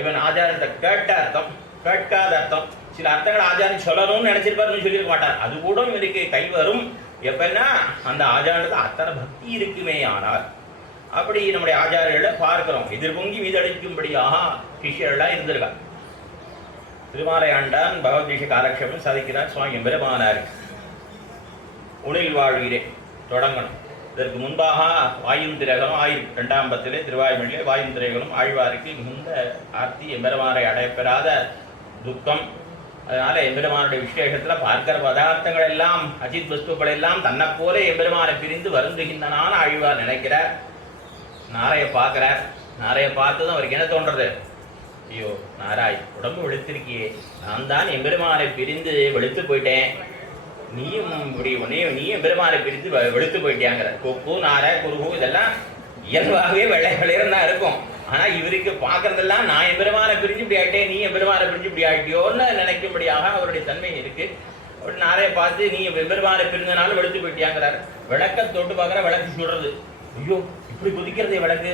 இவன் ஆச்சாரியத்தை கேட்ட அர்த்தம், கேட்காத அர்த்தம், சில அர்த்தங்கள் ஆச்சாரியன் சொல்லணும்னு நினைச்சிருப்பாருன்னு சொல்லியிருக்க மாட்டார். அது கூட இவருக்கு கை வரும் எப்பன்னா அந்த ஆச்சாரியத்துக்கு அத்தனை பக்தி இருக்குமே. ஆனால் அப்படி நம்முடைய ஆச்சாரியர்களை பார்க்கிறோம். எதிர்பொங்கி மீதளிக்கும்படியாக சிஷ்யர்களாக இருந்திருக்காங்க. திருமாலை ஆண்டான் பகவத்கீதை காலக்ஷேபம் சாதிக்கிறார் சுவாமி எம்பெருமானார். உணில் வாழ்வீரே தொடங்கணும். இதற்கு முன்பாக வாயும் திரகலும் 2ஆம் பத்திலே திருவாய்மொழியிலே வாயும் திரைகளும் ஆழ்வாருக்கு மிகுந்த ஆர்த்தி, எம்பெருமானை அடையப்பெறாத துக்கம். அதனால எம்பெருமானுடைய விசேஷத்துல பார்க்கிற பதார்த்தங்கள் எல்லாம் அஜித் வஸ்துக்கள் எல்லாம் தன்னை போல எம்பெருமானை பிரிந்து வருந்துகின்றன ஆழ்வார் நினைக்கிறார். நாரைய பார்க்கிறார். நாரைய பார்த்ததும் அவருக்கு என்ன தோன்றது, ஐயோ நாராய் உடம்பு வெளுத்திருக்கியே, நான் தான் எம்பெருமானை பிரிந்து வெளுத்து போயிட்டேன், நீயும் இப்படி நீயும் எம்பெருமானை பிரிந்து வெளுத்து போயிட்டியாங்கிற. கொக்கு நாரை குருகு இதெல்லாம் இயல்பாகவே வெள்ளை வெளியரம் தான் இருக்கும். ஆனா இவருக்கு பார்க்கறதெல்லாம் நான் எம்பெருமானை பிரிஞ்சு இப்படி ஆயிட்டேன், நீ எம்பெருமானை பிரிஞ்சு இப்படி ஆயிட்டியோன்னு நினைக்கும்படியாக அவருடைய தன்மை இருக்கு. அவர் நாரைய பார்த்து நீ எம்பெருமானை பிரிஞ்சனாலும் வெளுத்து போயிட்டியாங்கிறார். விளக்க தொட்டு பார்க்குற விளக்கு சுடுறது. ஐயோ இப்படி குதிக்கிறதே விளக்கு,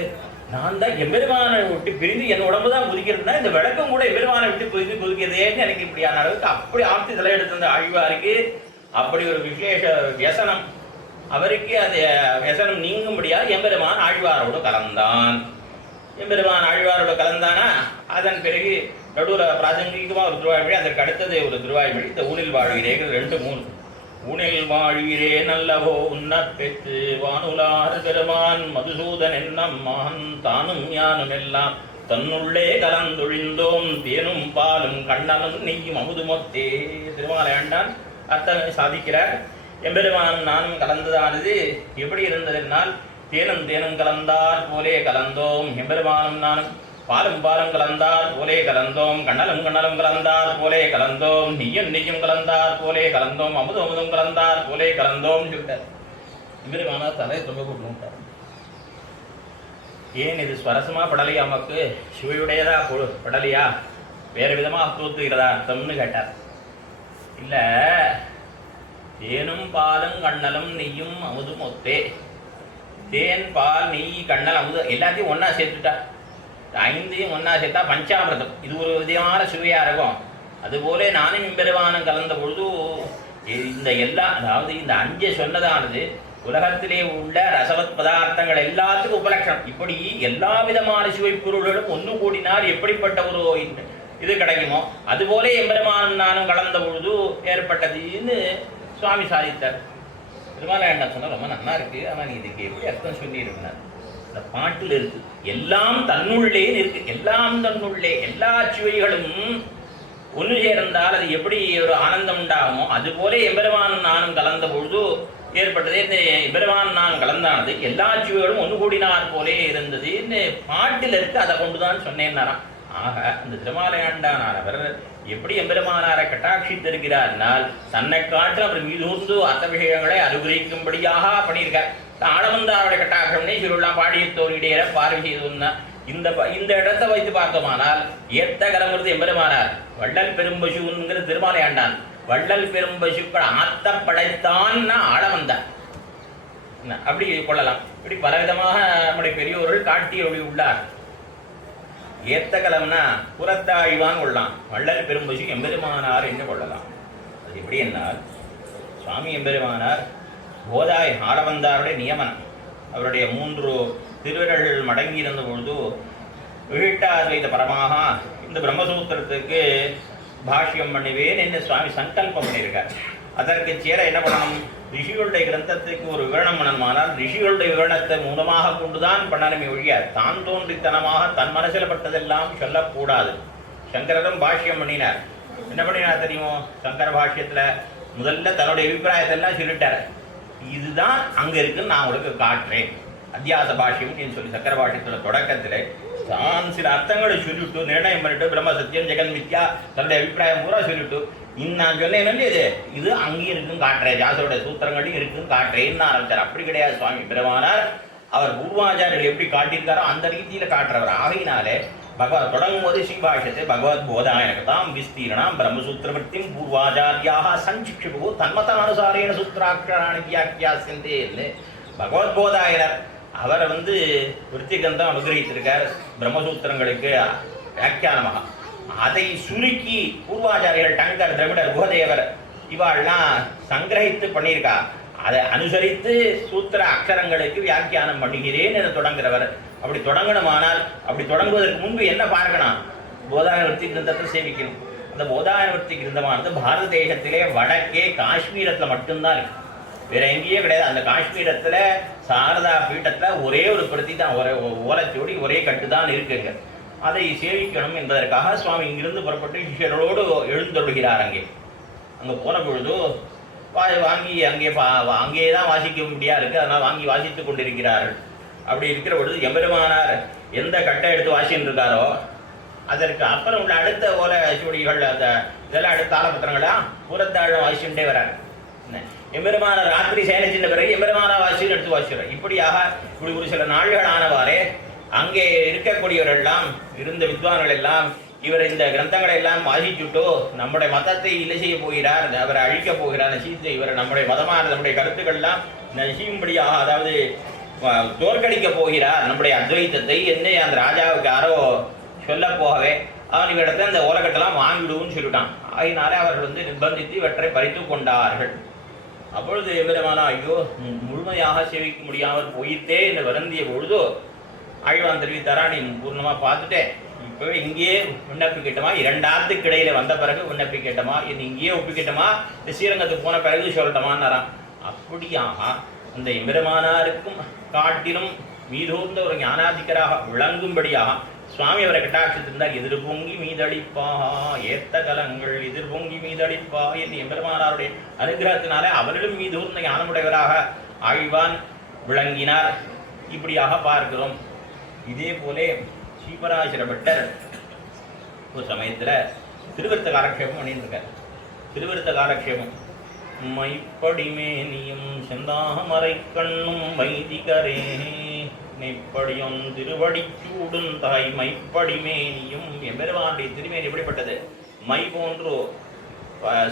நான் தான் எம்பெருமானை விட்டு பிரிந்து என் உடம்பு தான் குதிக்கிறதுனா இந்த விளக்கம் கூட எம்பெருமானை விட்டு பிரிந்து குதிக்கிறதேன்னு எனக்கு இப்படியான அளவுக்கு அப்படி ஆப்தி தலை எடுத்து அந்த ஆழ்வாருக்கு அப்படி ஒரு விசேஷ வியசனம். அவருக்கு அது வியசனம் நீங்கும்படியா எம்பெருமான் ஆழ்வாரோடு கலந்தான். எம்பெருமான் ஆழ்வாரோடு கலந்தானா அதன் பிறகு நடுவில் பிராசங்கிகமாக ஒரு திருவாய்மொழி, அதற்கு அடுத்தது ஒரு திருவாய்மொழி. இந்த ஊனில் வாழ்கிறேன் 2 3. ஊனில் வாழ்கிறே நல்லவோ உன்னர் பெற்று வானுலார் பெருமான் மதுசூதன் என்னம்மான் தானும் ஞானும் எல்லாம் தன்னுள்ளே கலந்தொழிந்தோம் தேனும் பாலும் கண்ணனும் நெய்யும் அமுதுமொத்தே. திருமாலையாண்டான் அர்த்தம் சாதிக்கிறார். எம்பெருமானும் நானும் கலந்ததானது எப்படி இருந்ததுனால் தேனும் தேனும் கலந்தார் போலே கலந்தோம். எம்பெருமானும் நானும் பாலும் பாலும் கலந்தார் போலே கலந்தோம். கண்ணலும் கண்ணலும் கலந்தார் போலே கலந்தோம். நெய்யும் நெய்யும் கலந்தார் போலே கலந்தோம். அமுதும் அமுதும் கலந்தார் போலே கலந்தோம் சொல்லிட்டார். எம்பெருமானார் தலையை தொங்க கூப்பிட்டார். ஏன் இது ஸ்வரசமா படலையா, நமக்கு சிவையுடையதா படலையா, வேறு விதமா தூத்துகிறதா அர்த்தம்னு கேட்டார். இல்ல தேனும் பாலும் கண்ணலும் நெய்யும் அமுதும் ஒத்தே. தேன் பால் நெய் கண்ணல் அமுது எல்லாத்தையும் ஒன்னா சேர்த்துட்டா, 5ஐயும் ஒன்னா சேர்த்தா பஞ்சாமிரதம். இது ஒரு விதமான சுவையா இருக்கும். அதுபோல நானும் எம்பெருமானும் கலந்த பொழுது இந்த எல்லா, அதாவது இந்த 5 சொன்னதானது உலகத்திலே உள்ள ரசவத் பதார்த்தங்கள் எல்லாத்துக்கும் உபலட்சணம். இப்படி எல்லா விதமான சுவை பொருள்களும் ஒன்று கூடினால் எப்படிப்பட்ட ஒரு இது கிடைக்குமோ அதுபோல எம்பெருமானும் நானும் கலந்த பொழுது ஏற்பட்டதுன்னு சுவாமி சாதித்தார். திருமால என்ன சொன்னா ரொம்ப நல்லா இருக்கு, ஆனா நீ இதுக்கு எப்படி அர்த்தம் சொல்லியிருக்கிறார். இந்த பாட்டில் இருக்கு எல்லாம் தன்னுள்ளே இருக்கு, எல்லாம் தன்னுள்ளே. எல்லா சுவைகளும் ஒன்று சேர்ந்தால் அது எப்படி ஒரு ஆனந்தம் உண்டாகுமோ அதுபோல எம்பெருமானும் நானும் கலந்த பொழுது ஏற்பட்டதே. இந்த எம்பெருமான் நான் கலந்தானது எல்லா சுவைகளும் ஒன்று கூடினார் போலே இருந்ததுன்னு பாட்டில் இருக்கு. அதை கொண்டுதான் சொன்னேன்னாராம். ஆக அந்த திருமாலையாண்டானவர் எப்படி எம்பெருமானாரை கட்டாட்சித்திருக்கிறார்னால் தன்னை காற்று அவர் மீதூர்ந்து அர்த்த விஷயங்களை அனுகிரகிக்கும்படியாக பண்ணியிருக்கார். ஆளவந்தாருடைய கட்டாட்சம்னே சிறுலாம் பாடிய தோழிடையில பார்வை செய்து இந்த இடத்தை வைத்து பார்த்தோமானால் ஏத்த கலங்கிறது எம்பெருமானார். வள்ளல் பெரும்பசுங்கிற திருமாலையாண்டான் வள்ளல் பெரும்பசுக்கள் ஆத்த படைத்தான்னா ஆளவந்தார் அப்படி கொள்ளலாம். இப்படி பலவிதமாக நம்முடைய பெரியோர்கள் காட்டியொழி உள்ளார். ஏத்த கலம்னா புறத்தாழ்வான் கொள்ளலாம், வள்ளல் பெரும்பசு எம்பெருமானார் என்று கொள்ளலாம். அது எப்படி என்னால் சுவாமி எம்பெருமானார் போதாய் ஆளவந்தாருடைய நியமனம். அவருடைய 3 திருவிரல்கள் மடங்கி இருந்த பொழுது விழிட்டாத்வைத பரமாக இந்த பிரம்மசூத்திரத்துக்கு பாஷ்யம் பண்ணுவேன் என்று சுவாமி சங்கல்பம் பண்ணியிருக்கார். அதற்கு சேர என்ன பண்ணணும், ரிஷிகளுடைய கிரந்தத்துக்கு ஒரு விவரணம் பண்ணணுமானால் ரிஷிகளுடைய விவரணத்தை மூலமாக கொண்டுதான் பண்ணணுமே ஒழிய தான் தோன்றித்தனமாக தன் மனசில் பட்டதெல்லாம் சொல்லக்கூடாது. சங்கரரும் பாஷ்யம் பண்ணினார். என்ன பண்ணினார் தெரியுமோ, சங்கர பாஷ்யத்துல முதல்ல தன்னுடைய அபிப்பிராயத்தெல்லாம் சொல்லிட்டார். இதுதான் அங்க இருக்குன்னு நான் உங்களுக்கு காட்டுறேன். அத்தியாச பாஷ்யம் சொல்லி சக்கர பாஷ்யத்துல தொடக்கத்துல தான் சில அர்த்தங்களை சொல்லிவிட்டு நிர்ணயம் பண்ணிட்டு பிரம்ம சத்தியம் ஜெகன் மித்யா தன்னுடைய அபிப்பிராயம் பூரா சொல்லிவிட்டு நான் சொன்னேன் இது அங்கேயும் இருக்குன்னு காட்டுறேன், ஜாசருடைய சூத்திரங்களையும் இருக்குன்னு காட்டுறேன்னு ஆரம்பிச்சார். அப்படி கிடையாது சுவாமி பெருமானார். அவர் பூர்வாச்சாரியர்கள் எப்படி காட்டியிருக்காரோ அந்த ரீதியில காட்டுறவர். ஆகையினாலே பகவத் தொடங்கும் போது ஸ்ரீபாஷ்யத்தை பகவத் போதாயனகதாம் விஸ்தீரணாம் பிரம்மசூத்திரவர்த்தியும் பூர்வாச்சாரியாக சஞ்சிக்ஷிபு தன்மதானுசாரேன சூத்திராட்சராணி வியாக்கியாசியந்தேன்னு பகவத் போதாயனர் அவரை விருத்தி கிரந்தம் அனுகிரகித்திருக்கார் பிரம்மசூத்திரங்களுக்கு வியாக்கியானமாக. அதை சுருக்கி பூர்வாச்சாரியர்கள் டங்கர், திரவிடர், குஹதேவர் இவாள்லாம் சங்கிரகித்து பண்ணியிருக்கா. அதை அனுசரித்து சூத்திர அக்ஷரங்களுக்கு வியாக்கியானம் பண்ணுகிறேன் என தொடங்குறவர். அப்படி தொடங்கணுமானால் அப்படி தொடங்குவதற்கு முன்பு என்ன பார்க்கணும், போதாயனவர்த்தி கிரந்தத்தை சேவிக்கணும். அந்த போதாயனவர்த்தி கிரந்தமானது பாரத தேசத்திலே வடக்கே காஷ்மீரத்தில் மட்டும்தான் இருக்கு, வேற எங்கேயே கிடையாது. அந்த காஷ்மீரத்துல சாரதா பீட்டத்துல ஒரே ஒரு பிரதி தான், ஒரே ஓலைச்சோடி ஒரே கட்டு தான் இருக்குங்க. அதை சேவிக்கணும் என்பதற்காக சுவாமி இங்கிருந்து புறப்பட்டு சிஷ்யரோடு எழுந்தொழுகிறார். அங்கே போன பொழுது வாங்கி அங்கே தான் வாசிக்க முடியா இருக்கு, அதனால் வாங்கி வாசித்து கொண்டிருக்கிறார்கள். அப்படி இருக்கிற பொழுது எம்பெருமானார் எந்த கட்டை எடுத்து வாசின்னு இருக்காரோ அதற்கு அப்புறம் உள்ள அடுத்த ஓலை சுவடிகள் அந்த இதெல்லாம் அடுத்த தாளபத்திரங்களா புறத்தாழ வாசிச்சுட்டே வராங்க. எம்பெருமான ராத்திரி சேனிச்சின்ற பிறகு எம்பெருமான வாசியும் எடுத்து வாசிக்கிறார். இப்படியாக இப்படி ஒரு சில நாள்கள் ஆனவாறே அங்கே இருக்கக்கூடியவரெல்லாம் இருந்த வித்வான்கள் எல்லாம் இவர் இந்த கிரந்தங்களை எல்லாம் வாசிச்சுட்டோ நம்முடைய மதத்தை இல்லை செய்ய போகிறார், அவரை அழிக்கப் போகிறார், நசித்து இவர் நம்முடைய மதமான நம்முடைய கருத்துக்கள்லாம் நசியும்படியாக, அதாவது தோற்கடிக்க போகிறார் நம்முடைய அத்வைத்தத்தை என்ன அந்த ராஜாவுக்கு யாரோ சொல்ல போகவே அவன் இவரிடத்தை இந்த ஓலக்கட்டெல்லாம் வாங்கிடுவோன்னு சொல்லிட்டான். ஆகினாலே அவர்கள் நிர்பந்தித்து இவற்றை பறித்து கொண்டார்கள். அப்பொழுது எம்பெருமானா ஐயோ முழுமையாக சேவிக்க முடியாமல் போயிட்டே என்று வருந்திய பொழுதோ ஆழ்வான் தெரிவித்தாரா, நீ பூர்ணமா பார்த்துட்டேன், இப்பவே இங்கேயே விண்ணப்பிக்கிட்டமா, 2 ஆத்துக்கு இடையில வந்த பிறகு விண்ணப்பிக்கிட்டமா, இது இங்கேயே ஒப்பிக்கிட்டமா, இந்த ஸ்ரீரங்கத்துக்கு போன பிறகு சொல்லட்டமான்னாராம். அப்படியாக அந்த எம்பெருமானாருக்கும் காட்டிலும் மீதூர்ந்த ஒரு ஞானாதிக்கராக விளங்கும்படியாக சுவாமி அவரை கட்டாட்சித்திருந்தார். எதிர்பொங்கி மீதளிப்பா ஏத்த கலங்கள் எதிர்பொங்கி மீதளிப்பா என்று எம்பெருமானாருடைய அனுகிரகத்தினாலே அவரிடம் மீதூர்ந்த ஞானமுடையவராக ஆழ்வான் விளங்கினார். இப்படியாக பார்க்கிறோம். இதே போலே ஸ்ரீபராசர பட்டர் ஒரு சமயத்தில் திருவிருத்த காலக்ஷேபம் பண்ணியிருக்கார். திருவிருத்த காலக்ஷேபம் மைப்படிமேனியும் செந்தாமரை கண்ணும் வைதிகரே நெப்படியும் திருவடி சூடும் தாய் மைப்படிமேனியும். எம்பெருமானுடைய திருமேனி எப்படிப்பட்டது? மை போன்று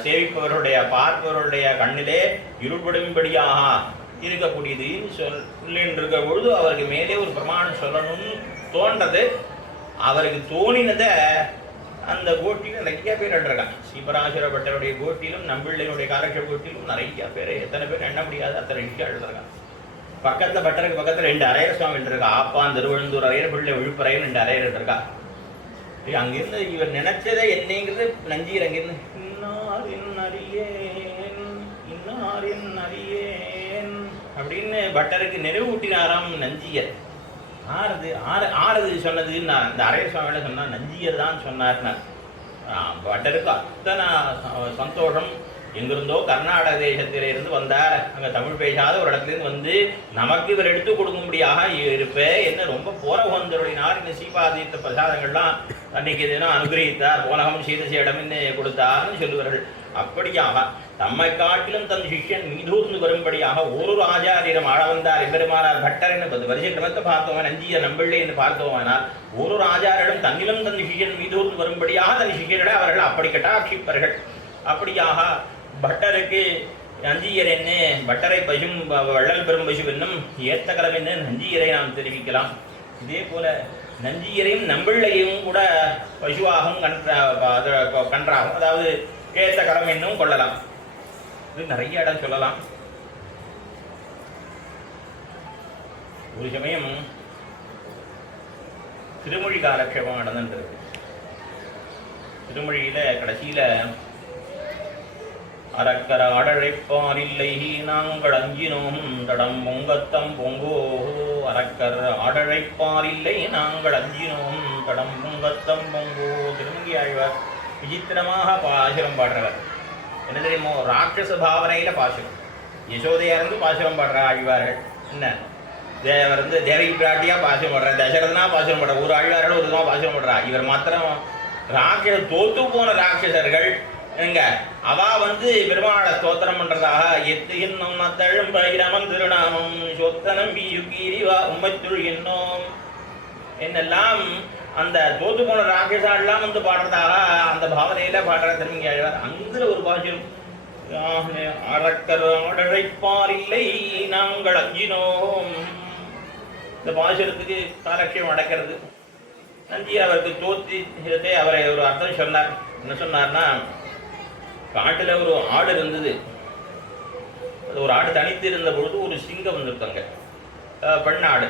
சேவிப்பவருடைய பார்ப்பவருடைய கண்ணிலே இருள்படும்படியாக இருக்கக்கூடியது சொல்லின்றிருக்க பொழுது அவருக்கு மேலே ஒரு பிரமாணம் சொல்லணும்னு தோன்றது. அவருக்கு தோணினதை அந்த கோட்டிலும் நிறைய பேர் எடுறாங்க. ஸ்ரீபராசர பட்டருடைய கோட்டிலும் நம்பிள்ளையுடைய காலக்ஷேப கோட்டிலும் நிறைய பேர், எத்தனை பேர் எண்ண முடியாது அத்தனை விஷயம் எழுதுறாங்க. பக்கத்தில் பட்டருக்கு பக்கத்தில் 2 அரையர் சுவாமி இருக்கா. ஆப்பான் திருவழுந்தூர் அரையர், பிள்ளை விழுப்புறையர் 2 அரையர் இருக்கா. அங்கிருந்து இவர் நினைச்சதை என்னங்கிறது நஞ்சீர் அங்கிருந்து இன்னாரின் அறியேன் அப்படின்னு பட்டருக்கு நினைவூட்டினாராம் நஞ்சியர். ஆறுது சொன்னதுன்னு இந்த அரையர் சுவாமியில சொன்னா நஞ்சியர் தான் சொன்னார்னா பட்டருக்கு அத்தனை சந்தோஷம். எங்கிருந்தோ கர்நாடக தேசத்திலிருந்து வந்தார், அங்கே தமிழ் பேசாத ஒரு இடத்துலேருந்து வந்து நமக்கு இவர் எடுத்து கொடுக்கும்படியாக இருப்பேன் என்ன ரொம்ப போரகந்தருடையினார். இந்த சீபாதீர்த்த பிரசாதங்கள்லாம் அன்னைக்கு எதுனா அனுகிரகித்தார், போனகம் சீதசேடம்னு கொடுத்தார்னு சொல்லுவார்கள். அப்படியாக தம்மை காட்டிலும் தன் சிஷ்யன் மீதூர்ந்து வரும்படியாக ஒரு ஆச்சாரியம் ஆழ வந்தார் எம்பெருமானார் பட்டர் என்று 10 வருஷ கிரமத்தை பார்த்தோம். நஞ்சிய நம்பிள்ளை என்று பார்த்தோமானால் ஒரு ஆச்சாரியம் தன்னிலும் தன் சிஷ்யன் மீதூர்ந்து வரும்படியாக தன் சிஷ்யர்களை அவர்கள் அப்படி கட்டாட்சிப்பார்கள். அப்படியாக பட்டருக்கு நஞ்சியர் என்ன பட்டரை பசும் வள்ளல் பெரும் பசு என்னும் ஏத்தகலம் என்ன நஞ்சியரை நாம் தெரிவிக்கலாம். இதே போல நஞ்சியரையும் நம்பிள்ளையும் கூட பசுவாகவும் கன்றாகும், அதாவது ஏத்தகலம் என்னும் கொள்ளலாம். இது நிறைய இடம் சொல்லலாம். ஒரு சமயம் திருமொழி காலக்ஷேபம் நடந்துருக்கு. திருமொழியில கடைசியில அரக்கர ஆடழைப்பார் இல்லை நாங்கள் அஞ்சினோம் தடம் பொங்கத்தம் பொங்கோ. அரக்கர் ஆடழைப்பார் இல்லை நாங்கள் அஞ்சினோம் தடம் பொங்கத்தம் பொங்கோ. திருமங்கி ஆழ்வார் விசித்திரமாக பாசுரம் பாடுறவர். என்ன தெரியுமோ, ராட்சச பாவனையில பாசுரம். யசோதையா இருந்து பாசுரம் பாடுற ஆழ்வார்கள். என்ன தேவர் வந்து தேவகி பிராட்டியா பாசுரம் பாடுற, தசரதனா பாசுரம் பாடுற, ஒரு ஆழ்வாரோட ஒரு தான் பாசுரம் பாடுறா. இவர் மாத்திரம் ராட்சச தோத்து போன ராட்சசர்கள் எங்க அவ வந்து பெருமாள ஸ்தோத்திரம் பண்றதாக எத்து என்னும் நத்தழும் பகிரமன் திருநாமம் சொத்தனம் பியுகீரிவா உம்மத்துள் என்னோம் என்னெல்லாம் அந்த தோத்து போன ராட்சசாலாம் வந்து பாடுறதாக அந்த பாவனையில பாடுற திருமங்கி ஆழ்வார். அங்குல ஒரு பாசுரம் அறக்கரைப்பார் இல்லை நாங்கள் அஞ்சினோம். இந்த பாசுரத்துக்கு காலட்சியம் நடக்கிறது. நஞ்சியர் அவருக்கு தோத்தி இதே அவரை ஒரு அர்த்தம் சொன்னார். என்ன சொன்னார்னா, காட்டுல ஒரு ஆடு இருந்தது. ஒரு ஆடு தனித்து இருந்த பொழுது ஒரு சிங்கம் வந்துருக்காங்க, பெண்ணாடு.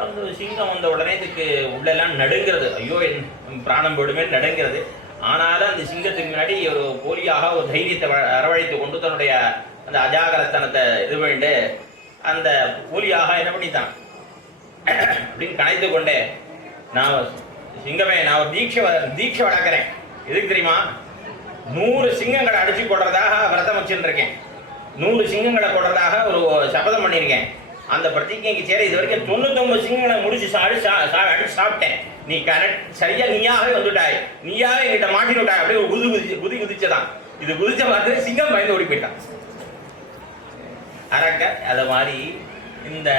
அந்த சிங்கம் வந்த உடனே இதுக்கு உள்ளெல்லாம் நடுங்கிறது, ஐயோ என் பிராணம் போடுமே நடுங்கிறது. ஆனாலும் அந்த சிங்கத்துக்கு முன்னாடி ஒரு போலியாக ஒரு தைரியத்தை அரவழைத்து கொண்டு தன்னுடைய அந்த அஜாகரஸ்தனத்தை இது பண்ணிட்டு அந்த போலியாக என்ன பண்ணித்தான் அப்படின்னு கணைத்து கொண்டே, நான் சிங்கமே நான் ஒரு தீட்சை வளர்க்குறேன். எதுக்கு தெரியுமா, 100 சிங்கங்களை அடிச்சு போடுறதாக விரதம் வச்சுட்டு இருக்கேன். 100 சிங்கங்களை போடுறதாக ஒரு சபதம் பண்ணியிருக்கேன். அந்த பிரதிஜைக்கு சேர இது வரைக்கும் 99 சிங்கங்களை முடிச்சு அடிச்சு சாப்பிட்டேன். நீ கரெக்ட் சரியா நீயாவே வந்துட்டாய், நீயாவே என்கிட்ட மாட்டி விட்டாய். அப்படியே ஒரு குதிச்சதான். இது குதிச்ச மாதிரி சிங்கம் பயந்து ஓடி போயிட்டான். அரக்கர் அது மாதிரி இந்த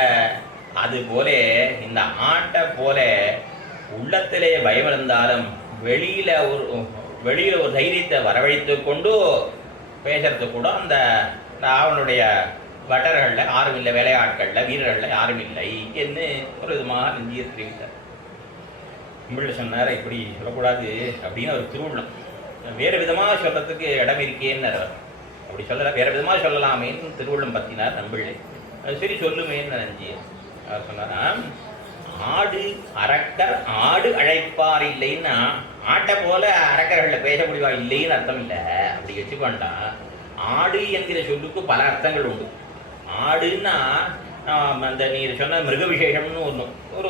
அது போல இந்த ஆட்டை போல உள்ளத்திலே பயம் இருந்தாலும் வெளியில ஒரு தைரியத்தை வரவழைத்து கொண்டு பேசுறது கூட அந்த ராவனுடைய வட்டர்களில் யாரும் இல்லை, வேலையாட்களில் வீரர்களில் யாரும் இல்லை என்று ஒரு விதமாக நெஞ்சியர் தெரிவித்தார். கும்பிள்ள சொன்னார், இப்படி சொல்லக்கூடாது அப்படின்னு ஒரு திருவுள்ளம். வேறு விதமாக சொல்றதுக்கு இடம் இருக்கேன்னு அப்படி சொல்லல, வேறு விதமாக சொல்லலாமேன்னு திருவுள்ளம் பற்றினார் நம்பிள்ளை. அது சரி சொல்லுமேன்னு நெஞ்சியர். அவர் சொன்னாரா, ஆடு அரக்கர் ஆடு அழைப்பார் இல்லைன்னா ஆட்டை போல அரக்கர்களில் பேச முடிவா இல்லைன்னு அர்த்தம் இல்லை. அப்படி வச்சுக்கொண்டா ஆடு என்கிற சொல்லுக்கு பல அர்த்தங்கள் உண்டு. ஆடுன்னா அந்த நீ சொன்ன மிருக விசேஷம்னு ஒன்றும், ஒரு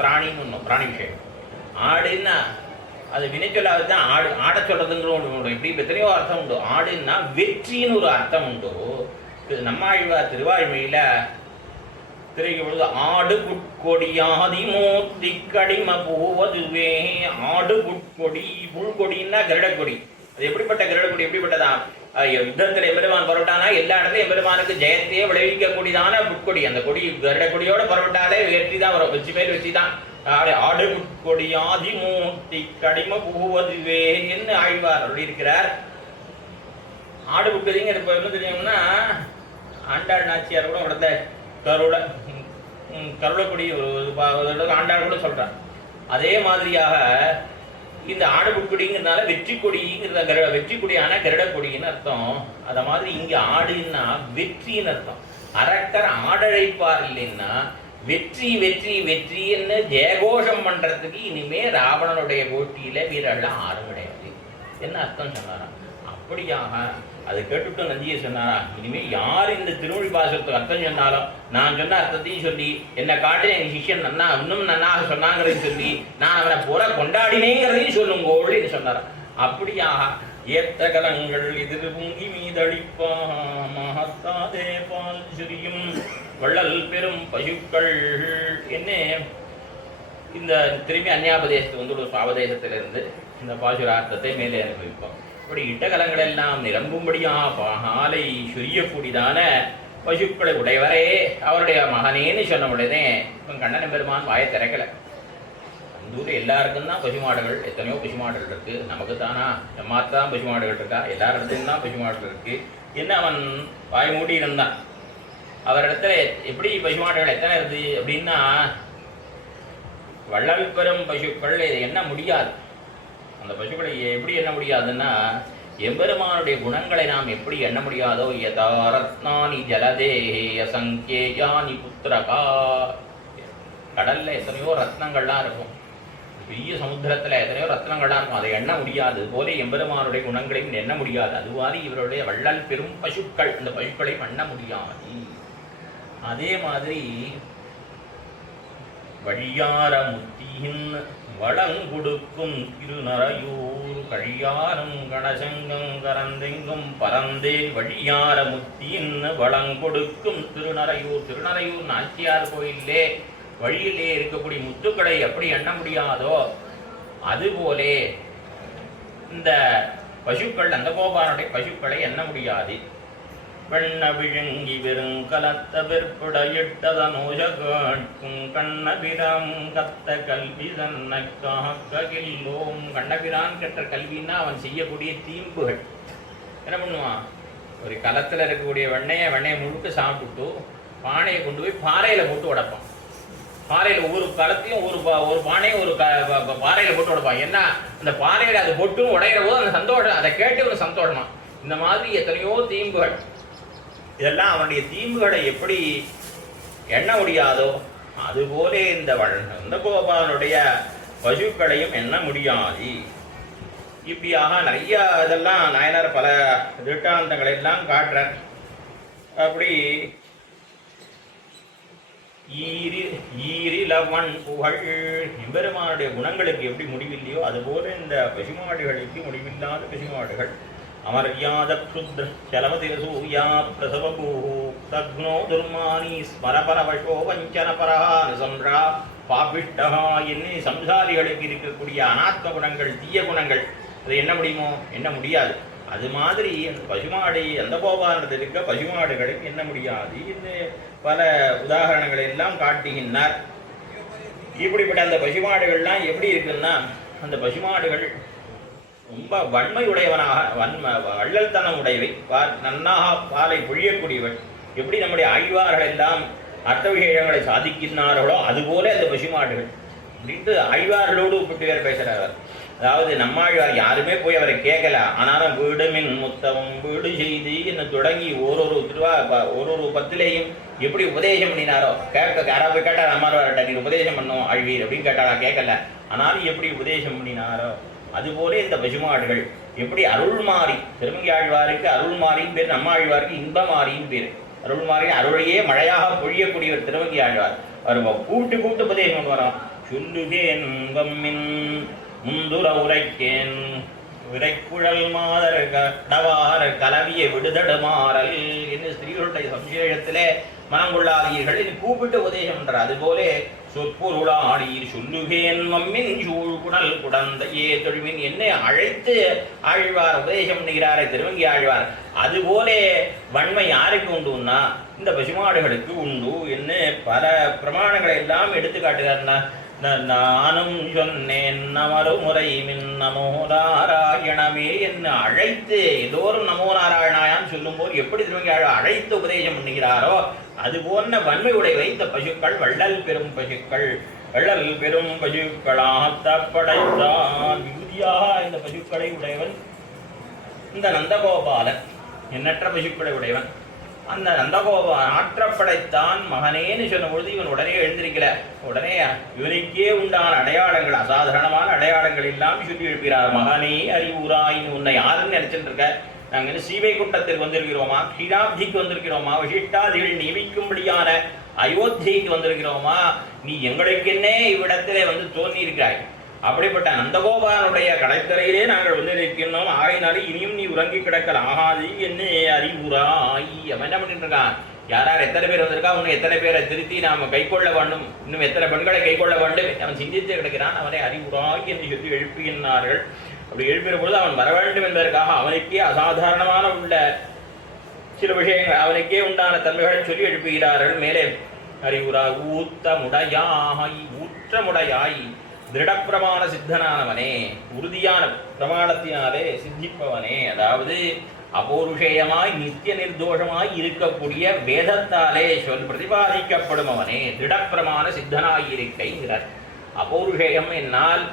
பிராணின்னு ஒன்றும், பிராணி விசேஷம். ஆடுன்னா அது வினைச்சொல்லாவது தான் ஆடு, ஆட சொல்றதுங்கிற ஒன்று உண்டு. இப்படி எத்தனையோ அர்த்தம் உண்டு. ஆடுன்னா வெற்றின்னு ஒரு அர்த்தம் உண்டு. நம்மாழ்வார் திருவாழ்மொழியில திரைக்கும் பொழுது ஆடு புட்கொடியாதி மூர்த்தி கடிம போவதுவே. ஆடு புட்கொடி, புல்கொடின்னா கருடக்கொடி. அது எப்படிப்பட்ட கருடக்கொடி, எப்படிப்பட்டதா? யுத்தத்தில் எம்பெருமான் புறப்பட்டானா எல்லா இடத்துலையும் எம்பெருமானுக்கு ஜெயத்தையே விளைவிக்கக்கூடியதான புட்கொடி. அந்த கொடி கருடக்கொடியோட புறப்பட்டாலே வெற்றி தான் வரும், வெற்றி பேர் வெற்றி தான். ஆடு புட்கொடியாதி மூர்த்தி கடிம போவதுவே என்று ஆழ்வார் இருக்கிறார். ஆடு புட்கொடிங்க என்ன தெரியும்னா, ஆண்டாள் நாச்சியார் கூட இடத்த கருளக்குடி ஒரு ஆண்டாள் கூட சொல்றார். அதே மாதிரியாக இந்த ஆடு புட்கொடிங்கிறதுனால வெற்றி கொடிங்கிறத வெற்றி கொடியான கருடக்கொடின்னு அர்த்தம். அத மாதிரி இங்க ஆடுன்னா வெற்றின்னு அர்த்தம். அரக்கர் ஆடழைப்பார் இல்லைன்னா வெற்றி வெற்றி வெற்றின்னு ஜெயகோஷம் பண்றதுக்கு இனிமே ராவணனுடைய கோஷ்டியில வீரர்கள் ஆறும் கிடையாது என்ன அர்த்தம் சொன்னாராம். அப்படியாக அதை கேட்டுட்டு நந்தியை சொன்னாரா, இனிமே யார் இந்த திருமொழி பாசத்துக்கு அர்த்தம் சொன்னாலும் நான் சொன்ன அர்த்தத்தையும் சொல்லி என்னை காட்டு என் சிஷ்யன் நன்னா இன்னும் நன்னாக சொன்னாங்கிறதையும் சொல்லி நான் அவனை புற கொண்டாடினேங்கிறதையும் சொல்லுங்கோள்னு சொன்னாராம். அப்படியாக ஏத்த கலங்கள் எதிர் பொங்கி மீதளிப்பா மகத்தாதே பால் சுரியும் வள்ளல் பெரும் பசுக்கள் என்ன. இந்த திரும்பி அந்நியாபதேசத்துக்கு ஒரு சுவாபதேசத்திலிருந்து இந்த பாசுரார்த்தத்தை மேலே அனுபவிப்போம். இப்படி இட்டகலங்கள் எல்லாம் நிரம்பும்படியாக பாலை சுரியக்கூடியதான பசுக்களை உடையவரே அவருடைய மகனேன்னு சொன்ன உடனே இவன் கண்ணன் பெருமான் வாயை திறக்கலை. அந்த ஊரில் எல்லாருக்கும் தான் பசுமாடுகள், எத்தனையோ பசுமாடுகள் இருக்கு. நமக்கு தானா எம்மாத்தான் பசுமாடுகள் இருக்கா, எல்லா இடத்துலையும் தான் பசுமாடுகள் இருக்கு. என்ன அவன் வாய் மூடி இருந்தான். அவரிடத்துல எப்படி பசுமாடுகள் எத்தனை இருக்கு அப்படின்னா, வள்ளல் பெரும் பசுக்கள் என்ன முடியாது. அந்த பசுக்களை எப்படி எண்ண முடியாதுன்னா, எம்பெருமானுடைய குணங்களை நாம் எப்படி எண்ண முடியாதோ, யதாரத்னானி ஜலதேஹே அசங்கேயானி புத்திரகா. கடல்ல எத்தனையோ ரத்னங்கள்லாம் இருக்கும், பெரிய சமுத்திரத்துல எத்தனையோ ரத்னங்கள்லாம் இருக்கும், அதை எண்ண முடியாது. போல எம்பெருமானுடைய குணங்களையும் எண்ண முடியாது. அதுவாரி இவருடைய வள்ளல் பெரும் பசுக்கள், இந்த பசுக்களையும் எண்ண முடியாது. அதே மாதிரி வழியார முத்தியின் வளங்குடுக்கும் திருநரையூர் கழியாரும் கணசங்கம் கரந்தெங்கும் பரந்தே வழியார முத்தியின் வளங்கொடுக்கும் திருநரையூர். திருநரையூர் நாச்சியார் கோயிலே வழியிலே இருக்கக்கூடிய முத்துக்களை எப்படி எண்ண முடியாதோ அதுபோலே இந்த பசுக்கள், அந்த கோபாலனுடைய பசுக்களை எண்ண முடியாது. வெண்ண விழுங்கி வெறும் கலத்த வெற்புடையிட்டத நோஜ கேட்கும் கண்ணபிரான் கத்த கல்வி தன்னை காக்ககில்லோம். கண்ணபிரான் கற்ற கல்வின்னா அவன் செய்யக்கூடிய தீம்புகள். என்ன பண்ணுவான், ஒரு களத்தில் இருக்கக்கூடிய வெண்ணையை முழுக்க சாப்பிட்டு பானையை கொண்டு போய் பாறையில் போட்டு உடைப்பான். பாறையில் ஒவ்வொரு களத்தையும் ஒரு பானையை ஒரு பாறையில் போட்டு உடைப்பான். ஏன்னா அந்த பாறையில் அது பொட்டும் உடையிற போது அந்த சந்தோஷம், அதை கேட்டு ஒரு சந்தோஷமா. இந்த மாதிரி எத்தனையோ தீம்புகள், இதெல்லாம் அவனுடைய தீம்புகளை எப்படி எண்ண முடியாதோ அதுபோல இந்த கோபாலனுடைய பசுக்களையும் எண்ண முடியாது. இப்படியாக நிறைய இதெல்லாம் நாயனார் பல திட்டாந்தங்களை எல்லாம் காட்டுறார். அப்படி ஈரிலவன் புகழ், எம்பெருமானுடைய குணங்களுக்கு எப்படி முடிவில்லையோ அதுபோல இந்த பசுமாடுகளுக்கு முடிவில்லாத பசுமாடுகள். அமர்யாத க்ஷுத்ர சலமதிரசூயா பிரசவபூ தக்னோ துர்மானி ஸ்மரபரவசோ வஞ்சனபரா நிசம்ரா பாபிஷ்டா என்ன சம்சாரிகளுக்கு இருக்கக்கூடிய அனாத்ம குணங்கள், தீய குணங்கள், அதை என்ன முடியுமோ என்ன முடியாது. அது மாதிரி அந்த பசுமாடு அந்த கோபாலத்தில் இருக்க பசுமாடுகளுக்கு என்ன முடியாது என்று பல உதாரணங்களை எல்லாம் காட்டுகின்றார். இப்படிப்பட்ட அந்த பசுமாடுகள்லாம் எப்படி இருக்குன்னா, அந்த பசுமாடுகள் ரொம்ப வன்மையுடையவனாக வள்ளல்தனம் உடையவை, நன்னாக பாலை பொழியக்கூடியவள். எப்படி நம்முடைய ஆழ்வார்கள் எல்லாம் அர்த்த விஷயங்களை சாதிக்கின்றார்களோ அதுபோல அந்த பசுமாடுகள் அப்படின்ட்டு ஆழ்வார்களோடு ஒப்பிட்டு வேறு பேசுகிறார். அதாவது நம்மாழ்வார் யாருமே போய் அவரை கேட்கல, ஆனாலும் வீடுமின் முத்தமும் வீடு செய்தி என்று தொடங்கி ஒரு பத்திலையும் எப்படி உபதேசம் பண்ணினாரோ யாராவது போய் கேட்டார் நம்மாழ்வார்கிட்ட நீ உபதேசம் பண்ணோம் ஆழ்வீர் அப்படின்னு கேட்டாரா, கேட்கல. ஆனாலும் எப்படி உபதேசம் பண்ணினாரோ அதுபோல இந்த பசுமாடுகள் எப்படி அருள்மாறி, திருமங்கி ஆழ்வாருக்கு அருள்மாரின்னு பேர், நம்மாழ்வாருக்கு இன்பமாரின்னு பேர். அருள்மாறி அருளையே மழையாக பொழியக்கூடியவர் திருமங்கி ஆழ்வார். அவர் கூட்டு உபதேசம் வரோம். சொல்லுகேன் வம்மின் முந்துர உரைக்கேன் விரைக்குழல் மாதர் கடவார் கலவிய விடுதடுமாறல் என்று ஸ்திரீகளுடைய சம்சேஷத்திலே மனம் கொள்ளாதீர்கள் என்று கூப்பிட்டு உபதேசம் பண்றார். அதுபோல சொற்பொருளாடீர் சொல்லுகேன் மம்மின் சூழ்குணல் குடந்தையே தொழுவின் என்னை அழைத்து ஆழ்வார் உபதேசம் பண்ணுகிறாரே திருவங்கி ஆழ்வார். அதுபோல வன்மை யாருக்கு உண்டுன்னா இந்த பசுமாடுகளுக்கு உண்டு என்ன பல பிரமாணங்களை எல்லாம் எடுத்து காட்டுகிறார்னா, நானும் சொன்னேன் நமரு முறை மின் நமோ நாராயணமே என்ன அழைத்து எல்லோரும் நமோ நாராயணாயான்னு சொல்லும் போது எப்படி திருவங்கி அழைத்து உபதேசம் பண்ணுகிறாரோ அது போன்ற வன்மை உடையவை இந்த பசுக்கள். வள்ளல் பெரும் பசுக்கள், வள்ளல் பெரும் பசுக்களாக படைத்தான் விகுதியாக இந்த பசுக்களை உடையவன் இந்த நந்தகோபாலன், எண்ணற்ற பசுக்களை உடையவன். அந்த நந்தகோபாலன் ஆற்றப்படைத்தான் மகனேன்னு சொன்ன பொழுது இவன் உடனே எழுந்திருக்கல. உடனே இவனுக்கே உண்டான அடையாளங்கள், அசாதாரணமான அடையாளங்கள் எல்லாம் சொல்லி எழுப்பிறார். மகனே அறிவுராயின்னு உன்னை யாருன்னு நினைச்சிட்டு இருக்க? நாங்கள் ஸ்ரீவைகுண்டத்திற்கு வந்திருக்கிறோமா, க்ஷீராப்திக்கு வந்திருக்கிறோமா, விசிஷ்டாதிகள் நியமிக்கும்படியான அயோத்தியைக்கு வந்திருக்கிறோமா? நீ எங்களுக்கு என்ன இவ்விடத்திலே வந்து தோன்றி இருக்கிறாய். அப்படிப்பட்ட நந்தகோபாலனுடைய கடைத்தரையிலே நாங்கள் வந்து இருக்கின்றோம். ஆகையினாலே இனியும் நீ உறங்கி கிடக்கல் ஆகாது என்ன அறிவுராய். அவன் என்ன பண்ணிட்டு இருக்கான்? யார் எத்தனை பேர் வந்திருக்கா, இன்னும் எத்தனை பேரை திருத்தி நாம் கை கொள்ள வேண்டும், இன்னும் எத்தனை பெண்களை கை கொள்ள வேண்டும் அவன் சிந்தித்து கிடக்கிறான். அவனை அறிவுராய் என்று சொல்லி எழுப்புகின்றார்கள். அப்படி எழுப்பிற பொழுது அவன் வர வேண்டும் என்பதற்காக அவனுக்கே அசாதாரணமான உள்ள சில விஷயங்கள், அவனுக்கே உண்டான தன்மைகளை சொல்லி எழுப்புகிறார்கள். மேலே அறிவுரா ஊத்தமுடையாய், ஊற்றமுடையாய், திருடப்பிரமாண சித்தனானவனே, உறுதியான பிரமாணத்தினாலே சித்திப்பவனே, அதாவது அபௌருஷேயமாய் நித்திய நிர்தோஷமாய் இருக்கக்கூடிய வேதத்தாலே பிரதிபாதிக்கப்படுபவனே, திருடப்பிரமாண சித்தனாய் இருக்கைங்கிறார். அபௌருஷேயம் என்னால்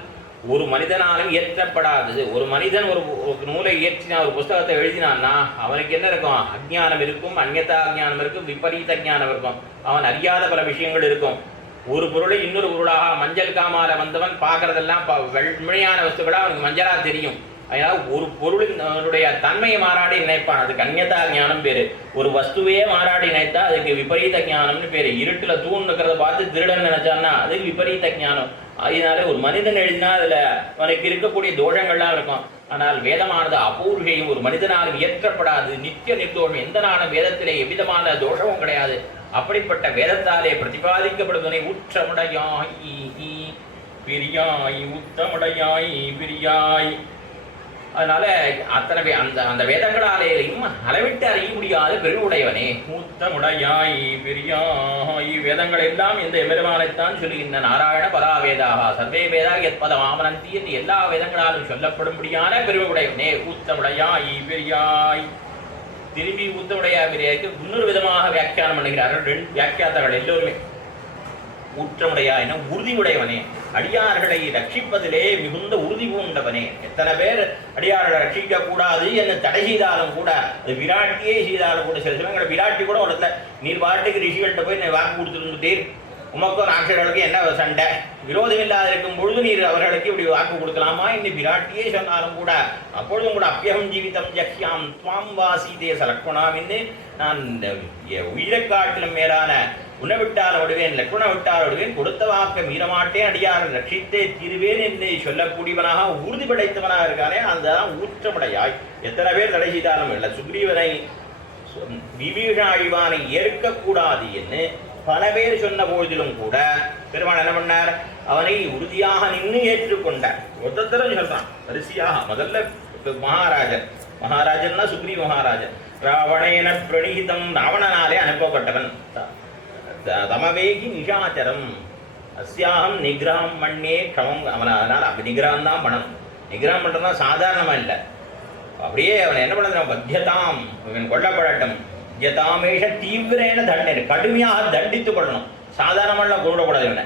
ஒரு மனிதனாலும் இயற்றப்படாதது. ஒரு மனிதன் ஒரு நூலை இயற்றினா, ஒரு புஸ்தகத்தை எழுதினான்னா அவனுக்கு என்ன இருக்கும்? அஜ்ஞானம் இருக்கும், அந்யதா அஜ்ஞானம் இருக்கும், விபரீத ஞானம் இருக்கும், அவன் அறியாத பல விஷயங்கள் இருக்கும். ஒரு பொருளை இன்னொரு பொருளாக, மஞ்சள் காமால வந்தவன் பார்க்கறதெல்லாம் வெண்மையான வஸ்துக்களா அவனுக்கு மஞ்சளா தெரியும். அதனால ஒரு பொருளினுடைய தன்மையை மாறாடி நினைப்பான், அதுக்கு அந்யதா ஞானம் பேரு. ஒரு வஸ்துவையே மாறாடி நினைத்தா அதுக்கு விபரீத ஞானம்னு பேரு. இருட்டுல தூண் இருக்கிறத பார்த்து திருடன் நினைச்சான்னா அதுக்கு விபரீத ஞானம். அதனால ஒரு மனிதன் எழுதினா அதுல அவனுக்கு இருக்கக்கூடிய தோஷங்கள்லாம் இருக்கும். ஆனால் வேதமானது அபூர்வையும் ஒரு மனிதனால் இயற்றப்படாது, நித்திய நிர்தோஷம். எந்த நாளும் வேதத்திலே எவ்விதமான தோஷமும் கிடையாது. அப்படிப்பட்ட வேதத்தாலே பிரதிபாதிக்கப்படுவதனை ஊற்றமுடையாய் பிரியாய், ஊற்றமுடையாய் பிரியாய். அதனால அத்தனை அந்த வேதங்களாலேயும் அளவிட்டு அறிய முடியாத பெருவுடையவனே, ஊத்தமுடையாய் பிரியாய். வேதங்கள் எல்லாம் இந்த எம்பெருமானைத்தான் சொல்லுகின்ற. நாராயண பரா வேதாக சர்வே வேதா எத்பதம் ஆமனந்தி என்று எல்லா வேதங்களாலும் சொல்லப்படும்படியான பெருவுடையவனே, ஊத்தமுடையாய் பிரியாய். திரும்பி ஊத்தமுடையாய் பிரியாய்க்கு இன்னொரு விதமாக வியாக்கியானம் பண்ணுகிறார்கள் ரெண்டு வியாக்கியாத்தர்கள் எல்லோருமே. ஊற்றமுடையாய் உறுதி உடையவனே, அடியார்களை ரட்சிப்பதிலே மிகுந்த உறுதி பூண்டவனே. எத்தனை பேர் அடியார்களை ரட்சிக்க கூடாது என்று தடை செய்தாலும் கூட, அது விராட்டியே செய்தாலும் கூட, சில சமயங்களை விராட்டி கூட உடனே நீர் பாட்டுக்கு ரிஷிகள்கிட்ட போய் வாக்கு கொடுத்துருந்துட்டீர், உமக்கும் ராட்சர்களுக்கு என்ன சண்டை, விரோதம் இல்லாத இருக்கும் பொழுது நீர் அவர்களுக்கு இப்படி வாக்கு கொடுக்கலாமா என்று விராட்டியே சொன்னாலும் கூட, அப்பொழுதும் கூட அப்பியகம் ஜீவிதம் ஜக்யாம் துவாம் வாசிதே சலக்ஷணாம் என்று நான் உயிரை காட்டிலும் மேலான உன்னை விட்டால் விடுவேன், லக்ஷ்மண விட்டால் விடுவேன், கொடுத்த வாக்க மீறமாட்டேன், அடியார்கள் ரட்சித்தே தீருவேன் என்று சொல்லக்கூடியவனாக உறுதி படைத்தவனாக இருக்கானே, அதுதான் ஊற்றமுடையாய். எத்தனை பேர் தடை செய்தாலும் இல்லை, சுக்ரீவனை விபீஷண அழிவானை ஏற்கக்கூடாது என்று பல பேர் சொன்ன பொழுதிலும் கூட பெருமாள் என்ன பண்ணார்? அவனை உறுதியாக நின்று ஏற்றுக்கொண்டார். ஒருத்தரும் சொல்றான் வரிசையாக. முதல்ல மகாராஜர் மகாராஜன்னா சுக்ரீவ மகாராஜன். ராவணேன பிரணீதம், ராவணனாலே அனுப்பப்பட்டவன். தமவேகி நிஷாச்சரம் அஸ்யாகம் நிகிரகம் மண்ணே க்ஷமம். அதனால நிகிரகம் தான் பண்ணணும். நிகிரகம் பண்ணுறதுனா சாதாரணமாக இல்லை. அப்படியே அவனை என்ன பண்ணுறான், பத்தியதாம், இவன் கொல்லப்படட்டும். பத்தியதாமேஷ தீவிரேன தண்டனை, கடுமையாக தண்டித்து கொள்ளணும். சாதாரணமாக கொள்ளக்கூடாது இவனை.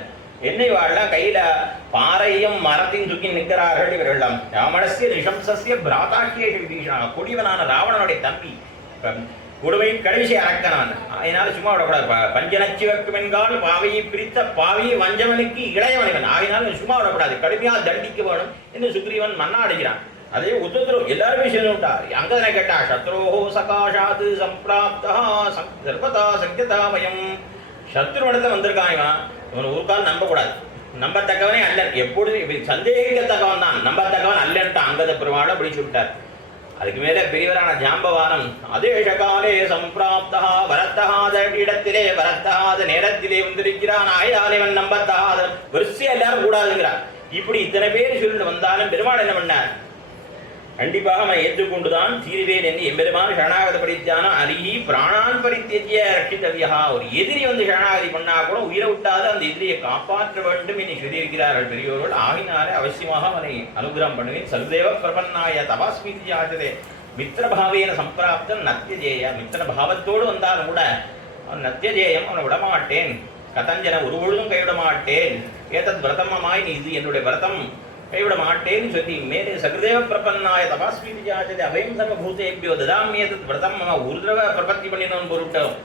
என்ன இவாள்லாம் கையில் பாறையும் மரத்தையும் தூக்கி நிற்கிறார்கள் இவர்கள்லாம். ராவணசிய நிஷம்சசிய பிராதாக்கிய விபீஷணா, கொடிவனான ராவணனுடைய தம்பி, கொடுமை கடைசி அரக்கனான். அதனால சும்மா விடக்கூடாது. பஞ்சனச்சி வைக்குமென்கால் பாவையை பிரித்த பாவையை வஞ்சவனுக்கு இளையவனிவன். ஆகினாலும் சும்மா விடக்கூடாது, கடுமையாக தண்டிக்க வேணும் என்று சுக்ரீவன் மன்னாடுகிறான். அதே உத்தரவு எல்லாருமே சேர்ந்து விட்டார். அங்கதனை கேட்டா, சத்ரோஹோ சகாஷாது சம்பிராப்தா சர்வதா சங்கியதாமயம். சத்ருவனத்தை வந்திருக்கான் இவன். இவன் ஊருக்கால் நம்பக்கூடாது, நம்பத்தக்கவனே அல்லன். எப்பொழுது சந்தேகிக்கத்தக்கவன் தான், நம்பத்தக்கவன் அல்லன்ட்டு அங்கத பெருமாள் அப்படி சொல்லிட்டார். அதுக்கு மேலே பெரியவரான ஜாம்பவானம், அதேஷ காலே சம்பிராப்தா வரத்தகாத இடத்திலே வரத்தகாத நேரத்திலே வந்திருக்கிறான். ஆயாலேவன் நம்பத்தகாத வரிசையா எல்லாரும் கூடாதுங்கிறார். இப்படி இத்தனை பேர் சொல்லிட்டு வந்தாலும் பெருமாள் என்ன பண்ணார், கண்டிப்பாக அவனை ஏற்றுக்கொண்டுதான் தீருவேன் என்று எம்பெருமான் சரணாகத பரித்தியானம் அருகி பிராணான் பரித்திய ரட்சித்தவியா. ஒரு எதிரி வந்து சரணாகதி பண்ணா கூட உயிரை விட்டாத அந்த எதிரியை காப்பாற்ற வேண்டும் என்று சொல்லியிருக்கிறார்கள் பெரியோர்கள். ஆகினாலே அவசியமாக அவனை அனுகிரகம் பண்ணுவேன். சர்வேவ பிரபன்னாய தபாஸ்மீதி ஆச்சதே மித்திரபாவேன சம்பிராப்தம் நத்தியஜேய. மித்திர பாவத்தோடு வந்தாலும் கூட அவன் நத்தியஜேயம், அவனை விடமாட்டேன். கதஞ்சன ஒரு பொழுதும் கைவிட மாட்டேன். ஏதத் விரதமாய், நீ இது என்னுடைய விரதம், கைவிட மாட்டேன்னு சொல்லி மேலே சகிருதேவ பிரபன்னாய தபாஸ்மீதி ஜாச்சதே அபயம் சர்வபூதேபியோ ததாமியதத் விரதம். ஒரு தடவை பிரபத்தி பண்ணினோன்னு பொருட்டோம்.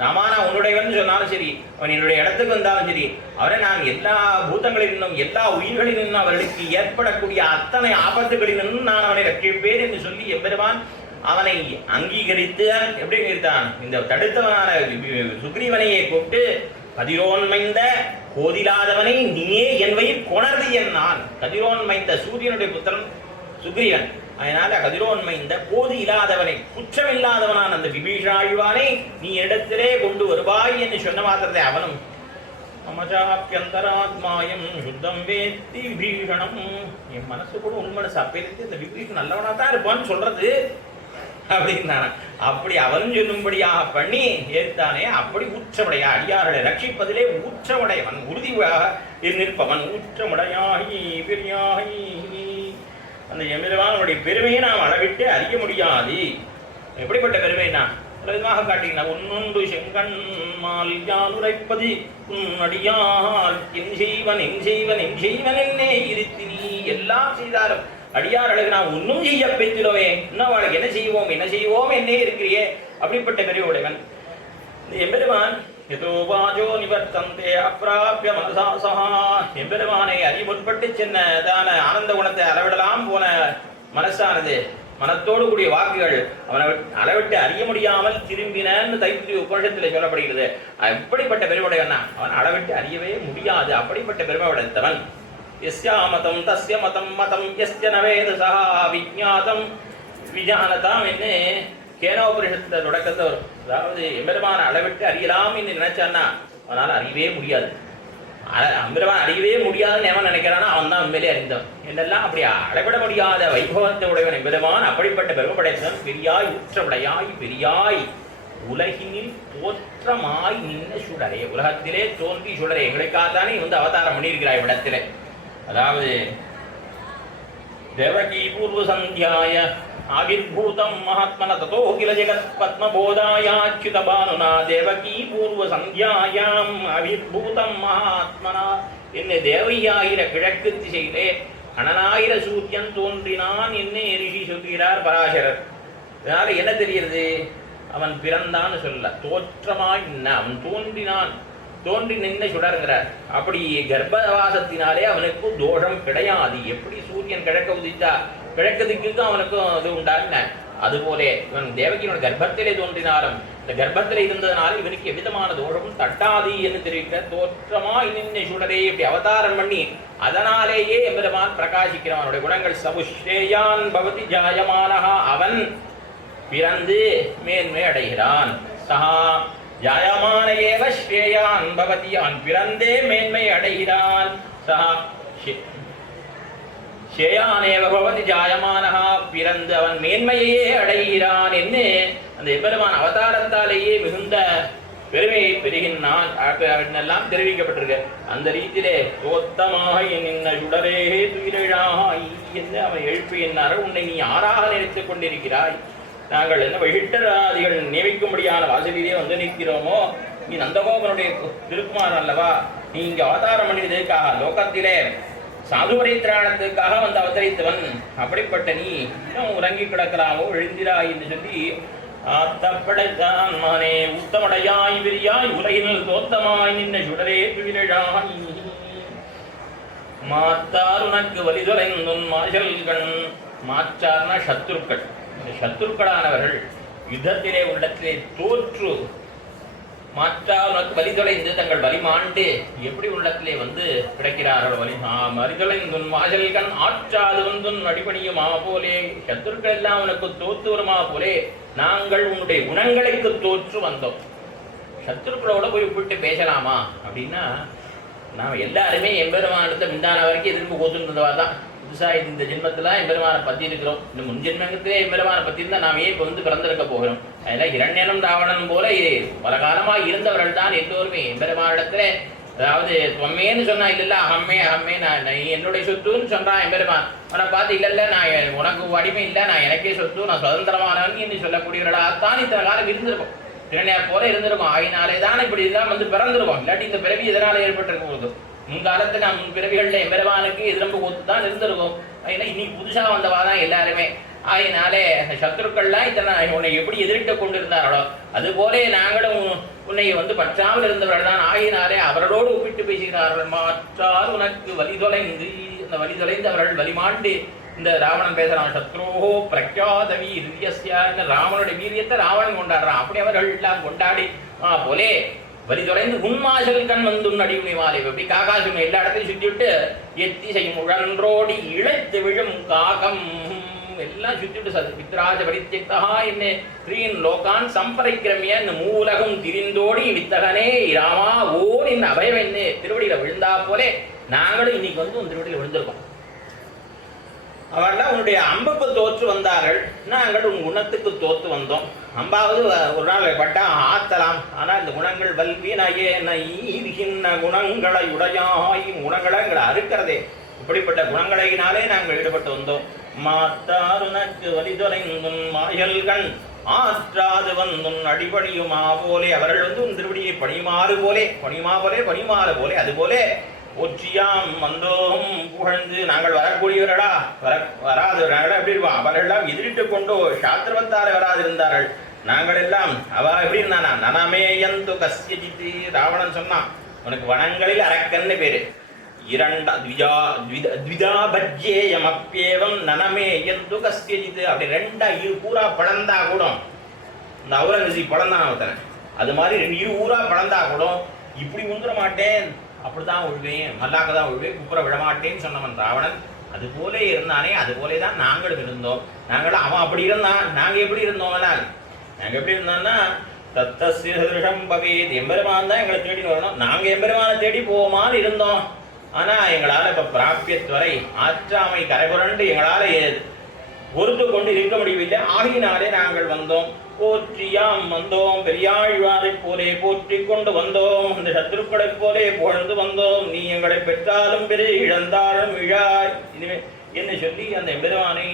நாமானா உன்னுடையவன் சொன்னாலும் சரி, அவன் என்னுடைய இடத்துக்கு வந்தாலும் சரி, அவரை நான் எல்லா பூதங்களிலும் எல்லா உயிர்களிலும் அவர்களுக்கு ஏற்படக்கூடிய அத்தனை ஆபத்துகளிலும் நான் அவனை ரட்சிப்பேன் என்று சொல்லி எம்பெருமான் அவனை அங்கீகரித்து எப்படி இருந்தான். இந்த தடுத்தவனான சுக்ரீவனையை கூப்பிட்டு, கதிரோன்மைந்த கோதிலாதவனை நீயே என் வயிறு கொணர்ந்து என்னான். கதிரோன்மைந்த சூரியனுடைய புத்திரன் சுக்ரீவன். அதனால கதிரோன்மைந்த கோதி இல்லாதவனை, குற்றமில்லாதவனான் அந்த விபீஷாழ்வானை நீ இடத்திலே கொண்டு வருவாய் என்று சொன்ன மாத்திரத்தை அவனும் அமஜாப்யந்தராத்மாயம் சுத்தம் வேத்தி விபீஷணம். என் மனசு கூட உன் மனசு அப்பேருந்து இந்த விபீஷன் நல்லவனா தான் இருப்பான்னு சொல்றது அப்படின்னான. அப்படி அவன் சொல்லும்படியாக பண்ணி ஏற்றானே. அப்படி ஊற்றமுடைய அடியார்களை ரட்சிப்பதிலே ஊற்றமுடையவன், உறுதியாக நிற்பவன். ஊற்றமுடையாகி பெரியாகி அந்த எம்பெருமானுடைய பெருமையை நாம் அளவிட்டு அறிய முடியாது. எப்படிப்பட்ட பெருமைனா விதமாக காட்டினா, உன்னொன்று செங்கண் மால் யான் உரைப்பது அடியால் என் செய்வன் என் செய்வன் என் செய்வன் என்னே இருத்தி நீ எல்லாம் செய்தாலும் அடியார்களுக்கு நான் ஒன்றும் செய்ய பெற்றிலோவே, இன்னும் அவளுக்கு என்ன செய்வோம் என்னே இருக்கிறியே. அப்படிப்பட்ட பெரிய உடையவன் எம்பெருமான். எதோபாஜோ நிவர்த்தந்தே அப்பிராபிய மனசாசா. எம்பெருமானை அறிமுற்பட்டு சென்னதான ஆனந்த குணத்தை அளவிடலாம் போன மனசானது, மனத்தோடு கூடிய வாக்குகள் அவனை அளவிட்டு அறிய முடியாமல் திரும்பினன்னு தைத்திரிய உபனிஷத்தில் சொல்லப்படுகிறது. எப்படிப்பட்ட பெருமையுடையவன், அவன் அளவிட்டு அறியவே முடியாது. அப்படிப்பட்ட பெருமை உடைத்தவன். யஸ்யா மதம் தஸ்ய மதம் மதம் யஸ்ய நவேத சஹா விஜ்ஞாதம் விஜானதாம் என்று கேனோபனிஷத்துல தொடக்கத்தை வரும். அதாவது எம்பெருமான அளவிட்டு அறியலாம் என்று நினைச்சான்னா அவனால் அறியவே முடியாது. எம்பெருமான் அறியவே முடியாதுன்னு எவன் நினைக்கிறானா அவன் தான் உண்மையிலே அறிந்தவன் என்றெல்லாம். அப்படி அளவிட முடியாத வைபவத்தை உடையவன் எம்பெருமான். அப்படிப்பட்ட பெருமை படைத்தவன். பெரியாய் ஊற்றமுடையாய் பெரியாய் உலகினில் தோற்றமாய் நின்ன சுடரே. உலகத்திலே தோன்றி சுடரே. எங்களுக்காகத்தானே வந்து அவதாரம் பண்ணியிருக்கிறாய் இடத்திலே. அதாவது தேவகி பூர்வ சந்தியாய ஆவிர்பூதம் மகாத்மன ததோ கில ஜெகத் பத்மபோதாயாச்சுத பானுனா தேவகி பூர்வ சந்தியாயாம் ஆவிர்பூதம் மகாத்மனா. என்ன தேவையாயிர கிழக்கு திசையிலே கணனாயிர சூரியன் தோன்றினான் என்ன ரிஷி சொல்கிறார் பராசரர். இதனால என்ன தெரிகிறது, அவன் பிறந்தான்னு சொல்ல, தோற்றமாய் அவன் தோன்றினான், தோன்றி நின்று சுடருங்கிறார். அப்படி கர்ப்பவாசத்தினாலே அவனுக்கு தோஷம் கிடையாது. எப்படி சூரியன் கிழக்க உதித்தா கிழக்கு திக்கும் அவனுக்கும் இது உண்டாருங்க, அதுபோலே இவன் தேவகியோட கர்ப்பத்திலே தோன்றினாலும் இந்த கர்ப்பத்தில் இருந்ததுனால இவனுக்கு எவ்விதமான தோஷமும் தட்டாது என்று தெரிவிக்க தோற்றமாய் நின்று சுடரே இப்படி அவதாரம் பண்ணி அதனாலேயே எம்பெருமான் பிரகாசிக்கிறான். அவனுடைய குணங்கள் சபுஷ்ரேயான் பவதி ஜாயமானஹா. அவன் பிறந்து மேன்மை அடைகிறான். சஹா ஜாயமான ஏவ ஸ்ரேயான் பவதி. அவன் பிறந்தே மேன்மை அடைகிறான். சஹா ஷேயானேவ பவதி ஜாயமானஹா. பிற பிறந்து அவன் மேன்மையையே அடைகிறான் என்று அந்த எம்பெருமான் அவதாரத்தாலேயே மிகுந்த பெருமையை பெறுகின்றான் எல்லாம் தெரிவிக்கப்பட்டிருக்கு. அந்த ரீதியிலே தோத்தமாய் நின்ன சுடரே துயிலாய் என்று அவன் எழுப்பினார்கள். உன்னை நீ யாராக நினைத்துக் கொண்டிருக்கிறாய்? நாங்கள் என்ன வழிட்டராதிகள் நியமிக்கும்படியான வாசலிலே வந்து நிற்கிறோமோ? நீ நந்தகோபனுடைய திருக்குமார் அல்லவா? நீ இங்கே அவதாரம் பண்ணியதற்காக லோகத்திலே சாதுவரை திராணத்துக்காக வந்து அவதரித்தவன். அப்படிப்பட்ட நீ இன்னும் உறங்கி கிடக்கிறாவோ எழுந்திராய் என்று சொல்லி ஆத்தப்படைத்தான் மானே உத்தமடையாய் விரியாய் உலகினில் தோத்தமாய் நின்ன சுடரே துயிலாய் மாத்தார் உனக்கு வலிதொலைந்துன் மாஜல்கண். மாற்றார்னா சத்துருக்கள். இந்த சத்துருக்களானவர்கள் யுத்தத்திலே உள்ளத்திலே தோற்று மாற்றால் உனக்கு வலிதொலைந்து தங்கள் வலிமாண்டு எப்படி உள்ளத்திலே வந்து கிடைக்கிறார்கள். வலிதொலைந்துன் வாசல்கண் ஆற்றாது வந்துன் அடிபணியுமா போலே. சத்துருக்கள் எல்லாம் உனக்கு தோற்று வருமா போலே நாங்கள் உன்னுடைய குணங்களுக்கு தோற்று வந்தோம். சத்துருக்களோட போய் விட்டு பேசலாமா அப்படின்னா, நாம் எல்லாருமே எம்பெருமானத்தை முந்தான வரைக்கும் எதிர்ப்பு கோத்துன்றதா தான். புதுசாக இந்த ஜென்மத்தில் எம்பெருமானை பற்றி இருக்கிறோம். இந்த முன் ஜென்மத்திலே எம்பெருமானை பற்றி இருந்தால் நாம் ஏன் இப்போ வந்து பிறந்திருக்க போகிறோம்? அதில் இரண்யனும் ராவணன் போல பல காலமாக இருந்தவர்கள் தான் எல்லோருமே எம்பெருமானிடத்துல. அதாவது தொம்மைன்னு சொன்னா இல்லைல்ல, அகம்மே அகம்மே நான் என்னுடைய சொத்துன்னு சொல்றான் எம்பெருமான். அவனை பார்த்து இல்லைல்ல நான் உனக்கு அடிமை இல்லை, நான் எனக்கே சொத்து, நான் சுதந்திரமானவன் என்று சொல்லக்கூடியவர்களாகத்தான் இத்தனை காலம் இருந்திருக்கும். திருநேர் போல இருந்திருக்கும். ஆகினாலே தான் இப்படி எல்லாம் வந்து பிறந்திருக்கும். இல்லாட்டி இந்த பிறவி எதனால ஏற்பட்டிருக்கும் போது முன்காலத்தில் நாம் பிறவிகளில் எம்பெருமானுக்கு எதிரம்பு கொத்து தான் இருந்திருக்கும். ஏன்னா இன்னைக்கு புதுசாக வந்தவா தான் எல்லாருமே. ஆகினாலே சத்துருக்கள்லாம் இத்தனை உன்னை எப்படி எதிர்க்க கொண்டிருந்தார்களோ அதுபோலே நாங்களும் உன்னை வந்து பற்றாமல் இருந்தவர்கள் தான். ஆகினாலே அவர்களோடு ஒப்பிட்டு பேசுகிறார்கள். மாற்றால் உனக்கு வலிதொலைந்து, அந்த வலிதொலைந்து அவர்கள் வலிமாண்டு இந்த ராவணன் பேசுறான். சத்ரோஹோ பிரக்யாத வீரியஸ்ய, ராவனுடைய வீரியத்தை ராவணன் கொண்டாடுறான். அப்படி அவர்கள் எல்லாம் கொண்டாடி போலே வலிதொலைந்து உன்மாசல் கண் வந்துன் அடிவுணி மாலை. எப்படி காகாசுமை எல்லா இடத்தையும் சுற்றி விட்டு எத்தி செய்யும் உழன்றோடி இழைத்து விழும் காகம் எல்லாம் சுத்திட்டு வித்ராஜ பரித்யக்தா என்ன ஸ்ரீன் லோகான் சம்பரிக்கிரமிய இந்த மூலகம் திரிந்தோடி வித்தகனே ராமா ஓர் என் அபயம் என்ன திருவடியில விழுந்தா போலே நாங்களும் இன்னைக்கு வந்து உன் திருவடியில் விழுந்திருக்கோம். அவர்கள் உன்னுடைய அம்புக்கு தோற்று வந்தார்கள், நாங்கள் உன் குணத்துக்கு தோற்று வந்தோம். அம்பாவது ஒரு நாள் பட்டா ஆத்தலாம். ஆனால் இந்த குணங்கள் வல்வினையே நைகின்ற குணங்களை உடையாய் குணங்களை எங்களை அறுக்கிறதே. இப்படிப்பட்ட குணங்களினாலே நாங்கள் ஈடுபட்டு வந்தோம். மாத்தாருனக்கு வலிதொலைந்துன் மாயல்கண் ஆற்றாது வந்துன் அடிபணியுமா போலே. அவர்கள் வந்து உன் திருவடியை பணியுமாறு போலே பணியுமாறு போலே அதுபோலே ஒற்றியாம் வந்தோம் புகழ்ந்து. நாங்கள் வரக்கூடியவர்களா வராதவர்களா எப்படி இருப்போம்? அவர்களெல்லாம் எதிரிட்டு கொண்டோ சாத்திரவத்தாரை வராதிருந்தார்கள். நாங்கள் எல்லாம் அவ எப்படி இருந்தானா நனமேயந்து கஸ்யஜித்து. ராவணன் சொன்னான் உனக்கு வனங்களில் அரக்கன்னு பேரு. த்விதாபஜ்யேயமப்யேவம் நனமேயந்து கஸ்யஜித்து. அப்படி ரெண்டா இரு பூரா பழந்தா கூட இந்த அவுரங்கசீப் பழந்தான் ஒருத்தனை. அது மாதிரி இரு ஊரா பழந்தா கூட இப்படி உந்துட மாட்டேன், அப்படிதான் விழுவேன், மல்லாக்க தான் விழுவேன், குப்புற விழமாட்டேன்னு சொன்னவன் ராவணன். அது போல இருந்தானே, அது போலே தான் நாங்களும் இருந்தோம். நாங்களும் அவன் அப்படி இருந்தான், நாங்கள் எப்படி இருந்தோம்னா நாங்கள் எப்படி இருந்தோம்னா தத்தசிருஷம் பவேத். எம்பெருமான் தான் எங்களை தேடி வரணும், நாங்கள் எம்பெருமானை தேடி போவோமான்னு இருந்தோம். ஆனால் எங்களால் இப்போ பிராபியத்துவரை ஆற்றாமை கரைபுரண்டு எங்களால் பொறுத்து கொண்டு இருக்க முடியவில்லை. ஆகினாலே நாங்கள் வந்தோம். போற்றியாம் வந்தோம், பெரியாழ்வாரை போலே போற்றி கொண்டு வந்தோம், அந்த சத்ருக்களை போலே புகழ்ந்து வந்தோம். நீ எங்களை பெற்றாலும் பெரிய இழந்தாலும் இழாய் இனிமே என்று சொல்லி அந்த எம்பெருமானை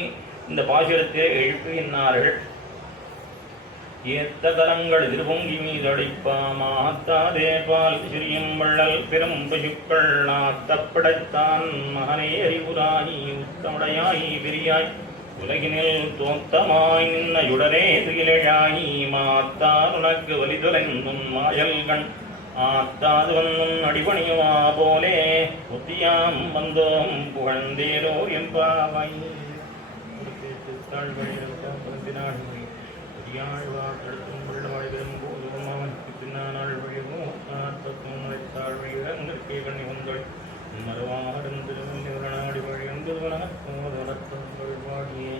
இந்த பாசுரத்தை எழுப்புகின்றார்கள். ஏத்த கரங்கள் எதிர்பொங்கி மீதடிப்பாமாத்தாதே பால் சிறியும் வள்ளல் பெரும் பசுக்கள் நாத்தப்படைத்தான் மகனே அறிவுராயி உத்தமடையாயி பெரியாய் உலகினில் தோத்தமாய் நின்ன யுடனே துயிலாயி மாத்தார் உனக்கு வலிதொலைந்துன் மாயல்கண் ஆத்தாது வந்துன் அடிபணியுமா போலே ஒத்தியாம் வந்தோம் புகழ்ந்தேரோ எம்பாவை. ஒதியாழ்வாழ்த்தும் வெள்ளவாய் பெரும்போதும் அவனுக்கு பின்னாள் வழிவோ ஆத்தத்தும் தாழ்வையிடங்கற்கே கண்ணி வந்தோள் மறுவாடும் திருவண்ணி நாடி வழி வந்தது வளர்த்தோடு வளர்த்தங்கள் வாடியே